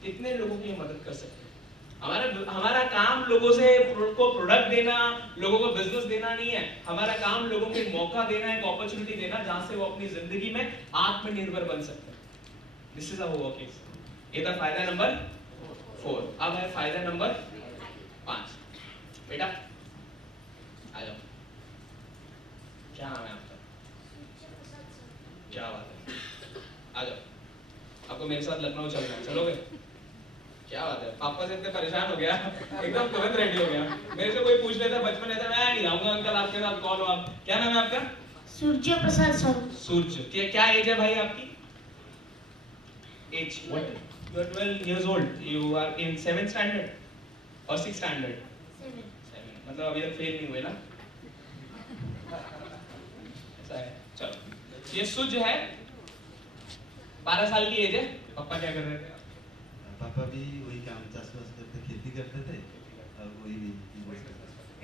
कितने लोगों की हम मदद कर सकते हैं। हमारा काम लोगों से को प्रोडक्ट देना, लोगों को बिजनेस देना नहीं है। हमारा काम लोगों को मौका देना, एक अपॉर्चुनिटी देना, जहां से वो अपनी जिंदगी में आत्मनिर्भर बन सकते हैं। This is our work is. ये था फायदा नंबर 4। अब है फायदा नंबर 5। बेटा आ जाओ, क्या नाम है आपका? क्या बात है, आ जाओ। आपको मेरे साथ लखनऊ चलना है, चलोगे? क्या बात है, पापा से इतने परेशान हो गया, एकदम तुरंत रेडी हो गया। मेरे से कोई पूछ लेता बचपन ऐसा, मैं नहीं आऊंगा अंकल आपके साथ, कौन हो आप? क्या नाम है आपका? सूर्य प्रसाद साहू। सूर्य। क्या एज है भाई आपकी? Age what? You are 12 years old. You are in 7th standard or 6th standard? 7. मतलब अभी तक फेल नहीं हुए ना? ऐसा है। चलो, ये सुज है, 12 साल की एज है। पापा क्या कर रहे थे? पापा भी वही काम, चाष-वास करते, खेती करते थे और वही भी।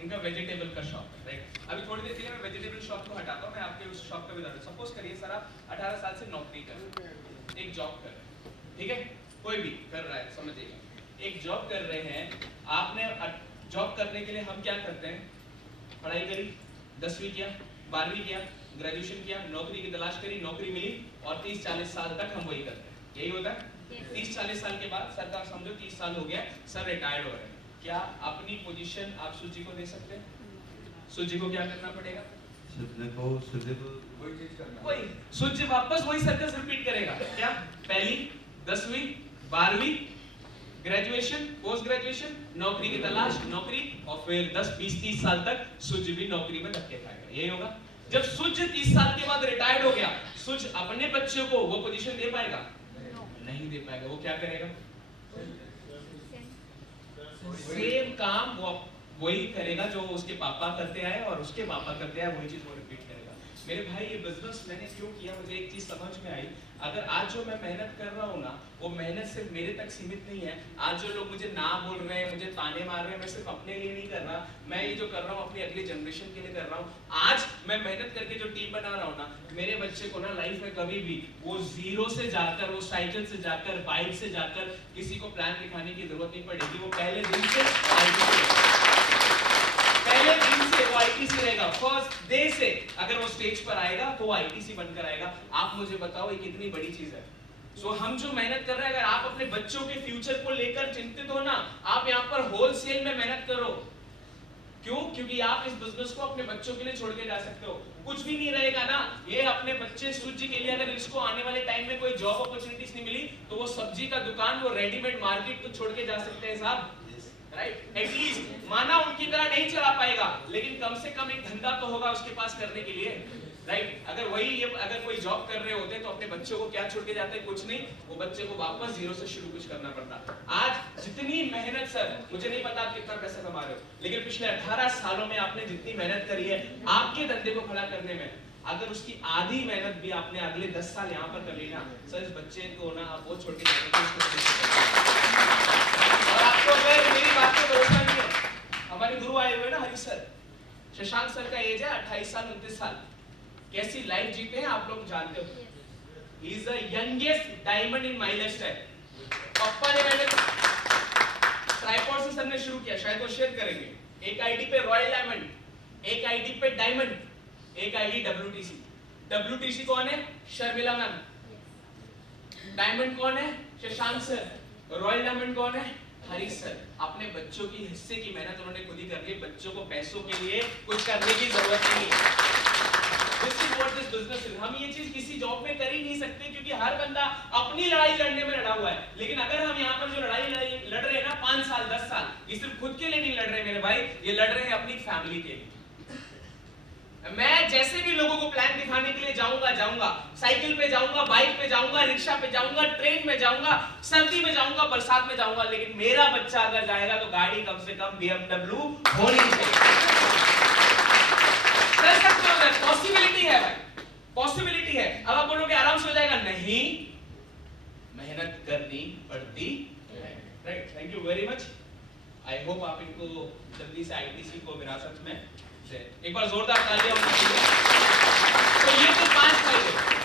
इनका वेजिटेबल का शॉप है, राइट? अभी थोड़ी देर के लिए मैं वेजिटेबल शॉप को हटाता हूँ, मैं आपके उस शॉप का भी बता दूँ। सपोज करिए सर आप 18 साल से नौकरी कर रहे हैं, एक जॉब कर रहे हैं, ठीक है? कोई भी कर रहा है, समझिएगा। एक जॉब कर रहे हैं, आपने जॉब करने के लिए हम क्या करते हैं? पढ़ाई करी, 10वीं किया, 12वीं किया, ग्रेजुएशन किया, नौकरी की तलाश करी, नौकरी मिली और 30-40 साल तक हम वही करते हैं। यही होता है। 30-40 साल के बाद सरकार समझो 30 साल हो गया, सर रिटायर्ड हो रहे हैं, क्या अपनी पोजीशन आप सूजी को दे सकते हैं? सूजी को क्या करना पड़ेगा? सूर्य को वही चीज करना। वही सूजी वापस वही सर्कस रिपीट करेगा। क्या? पहली, 10वीं, 12वीं, ग्रेजुएशन, पोस्ट ग्रेजुएशन, नौकरी की तलाश, नौकरी, और फिर 10, 20, 30 साल तक सूज भी नौकरी में धक्के खाएगा। यही होगा। जब सूज 30 साल के बाद रिटायर्ड हो गया, सूज अपने बच्चों को वो पोजीशन दे पाएगा? नहीं दे पाएगा। वो क्या करेगा? सेम काम वो वही करेगा जो उसके पापा करते आए और उसके पापा करते आए, वही चीज वो रिपीट करेगा। मेरे भाई ये बिजनेस मैंने क्यों किया, मुझे एक चीज समझ में आई। अगर आज जो मैं मेहनत कर रहा हूँ ना, वो मेहनत सिर्फ मेरे तक सीमित नहीं है। आज जो लोग मुझे ना बोल रहे हैं, मुझे ताने मार रहे हैं, मैं सिर्फ अपने लिए नहीं कर रहा। मैं ये जो कर रहा हूँ अपनी अगली जनरेशन के लिए कर रहा हूँ। आज मैं मेहनत करके जो टीम बना रहा हूँ ना, मेरे बच्चे को ना लाइफ में कभी भी वो जीरो से जाकर, वो साइकिल से जाकर, बाइक से जाकर किसी को प्लान दिखाने की जरूरत नहीं पड़ेगी। वो पहले दिन से वो आईटीसी रहेगा। फर्स्ट डे से अगर वो स्टेज पर आएगा तो वो आईटीसी बनकर आएगा। आप मुझे बताओ ये कितनी बड़ी चीज है। सो हम जो मेहनत कर रहे हैं, अगर आप अपने बच्चों के फ्यूचर को लेकर चिंतित हो ना, आप यहाँ पर होलसेल में मेहनत करो। क्यों? क्योंकि आप इस बिजनेस को अपने बच्चों के लिए छोड़ के जा सकते हो। कुछ भी नहीं रहेगा ना, ये अपने बच्चे सूजी के लिए अगर इसको आने वाले टाइम में कोई जॉब अपॉर्चुनिटीज नहीं मिली, तो वो सब्जी का दुकान, वो रेडीमेड मार्केट तो छोड़ के जा सकते हैं साहब। राइट? एटलीस्ट माना उनकी तरह नहीं चला पाएगा, लेकिन कम से कम एक धंधा तो होगा उसके पास करने के लिए। राइट? अगर वही अगर कोई जॉब कर रहे होते तो अपने बच्चों को क्या छोड़ के जाते? कुछ नहीं। वो बच्चे को वापस जीरो से शुरू कुछ करना पड़ता। आज जितनी मेहनत, सर मुझे नहीं पता आप कितना पैसा कमा रहे हो, लेकिन पिछले 18 सालों में आपने जितनी मेहनत करी है आपके धंधे को खड़ा करने में, अगर उसकी आधी मेहनत भी आपने अगले 10 साल यहाँ पर कर ली ना, सर इस बच्चे को ना आप वो छोड़ के जाते। और आपको अगर मेरी बात पे भरोसा नहीं है, हमारे गुरु आए हुए ना हरी सर, शशांक सर का एज है 28 साल 29 साल। कैसी लाइफ जीते हैं आप लोग जानते हो। He is the youngest diamond in my lifestyle. पापा ने मैंने ट्राइपॉड से सर ने शुरू किया, शायद वो शेयर करेंगे। एक आईडी पे रॉयल डायमंड, एक आईडी पे डायमंड, एक आईडी डब्ल्यूटीसी। डब्ल्यूटीसी कौन है? शर्मिला मैम। डायमंड कौन है? शशांक सर। रॉयल डायमंड कौन है? हरी सर। अपने बच्चों की हिस्से की मेहनत उन्होंने खुद ही कर ली। बच्चों को पैसों के लिए कुछ करने की जरूरत नहीं है। This is what this business is. हम ये चीज किसी जॉब में कर ही नहीं सकते, क्योंकि हर बंदा अपनी लड़ाई लड़ने में लड़ा हुआ है। लेकिन अगर हम यहाँ पर जो लड़ाई लड़ रहे हैं ना 5 साल 10 साल, ये सिर्फ खुद के लिए नहीं लड़ रहे मेरे भाई, ये लड़ रहे हैं अपनी फैमिली के लिए। मैं जैसे भी लोगों को प्लान दिखाने के लिए जाऊंगा, साइकिल पे जाऊंगा, बाइक पे जाऊंगा, रिक्शा पे जाऊंगा, ट्रेन में जाऊंगा, सर्दी में जाऊंगा, बरसात में जाऊंगा, लेकिन मेरा बच्चा अगर जाएगा तो गाड़ी कम से कम BMW होनी चाहिए। कर सकते हो, पॉसिबिलिटी है भाई, पॉसिबिलिटी है। अब आप बोलोगे आराम से हो जाएगा, नहीं, मेहनत करनी पड़ती है। Right? Thank you very much. I hope आप इनको जल्दी से आईटीसी को विरासत में, एक बार जोरदार तालियां होनी चाहिए। तो ये तो 5 फायदे।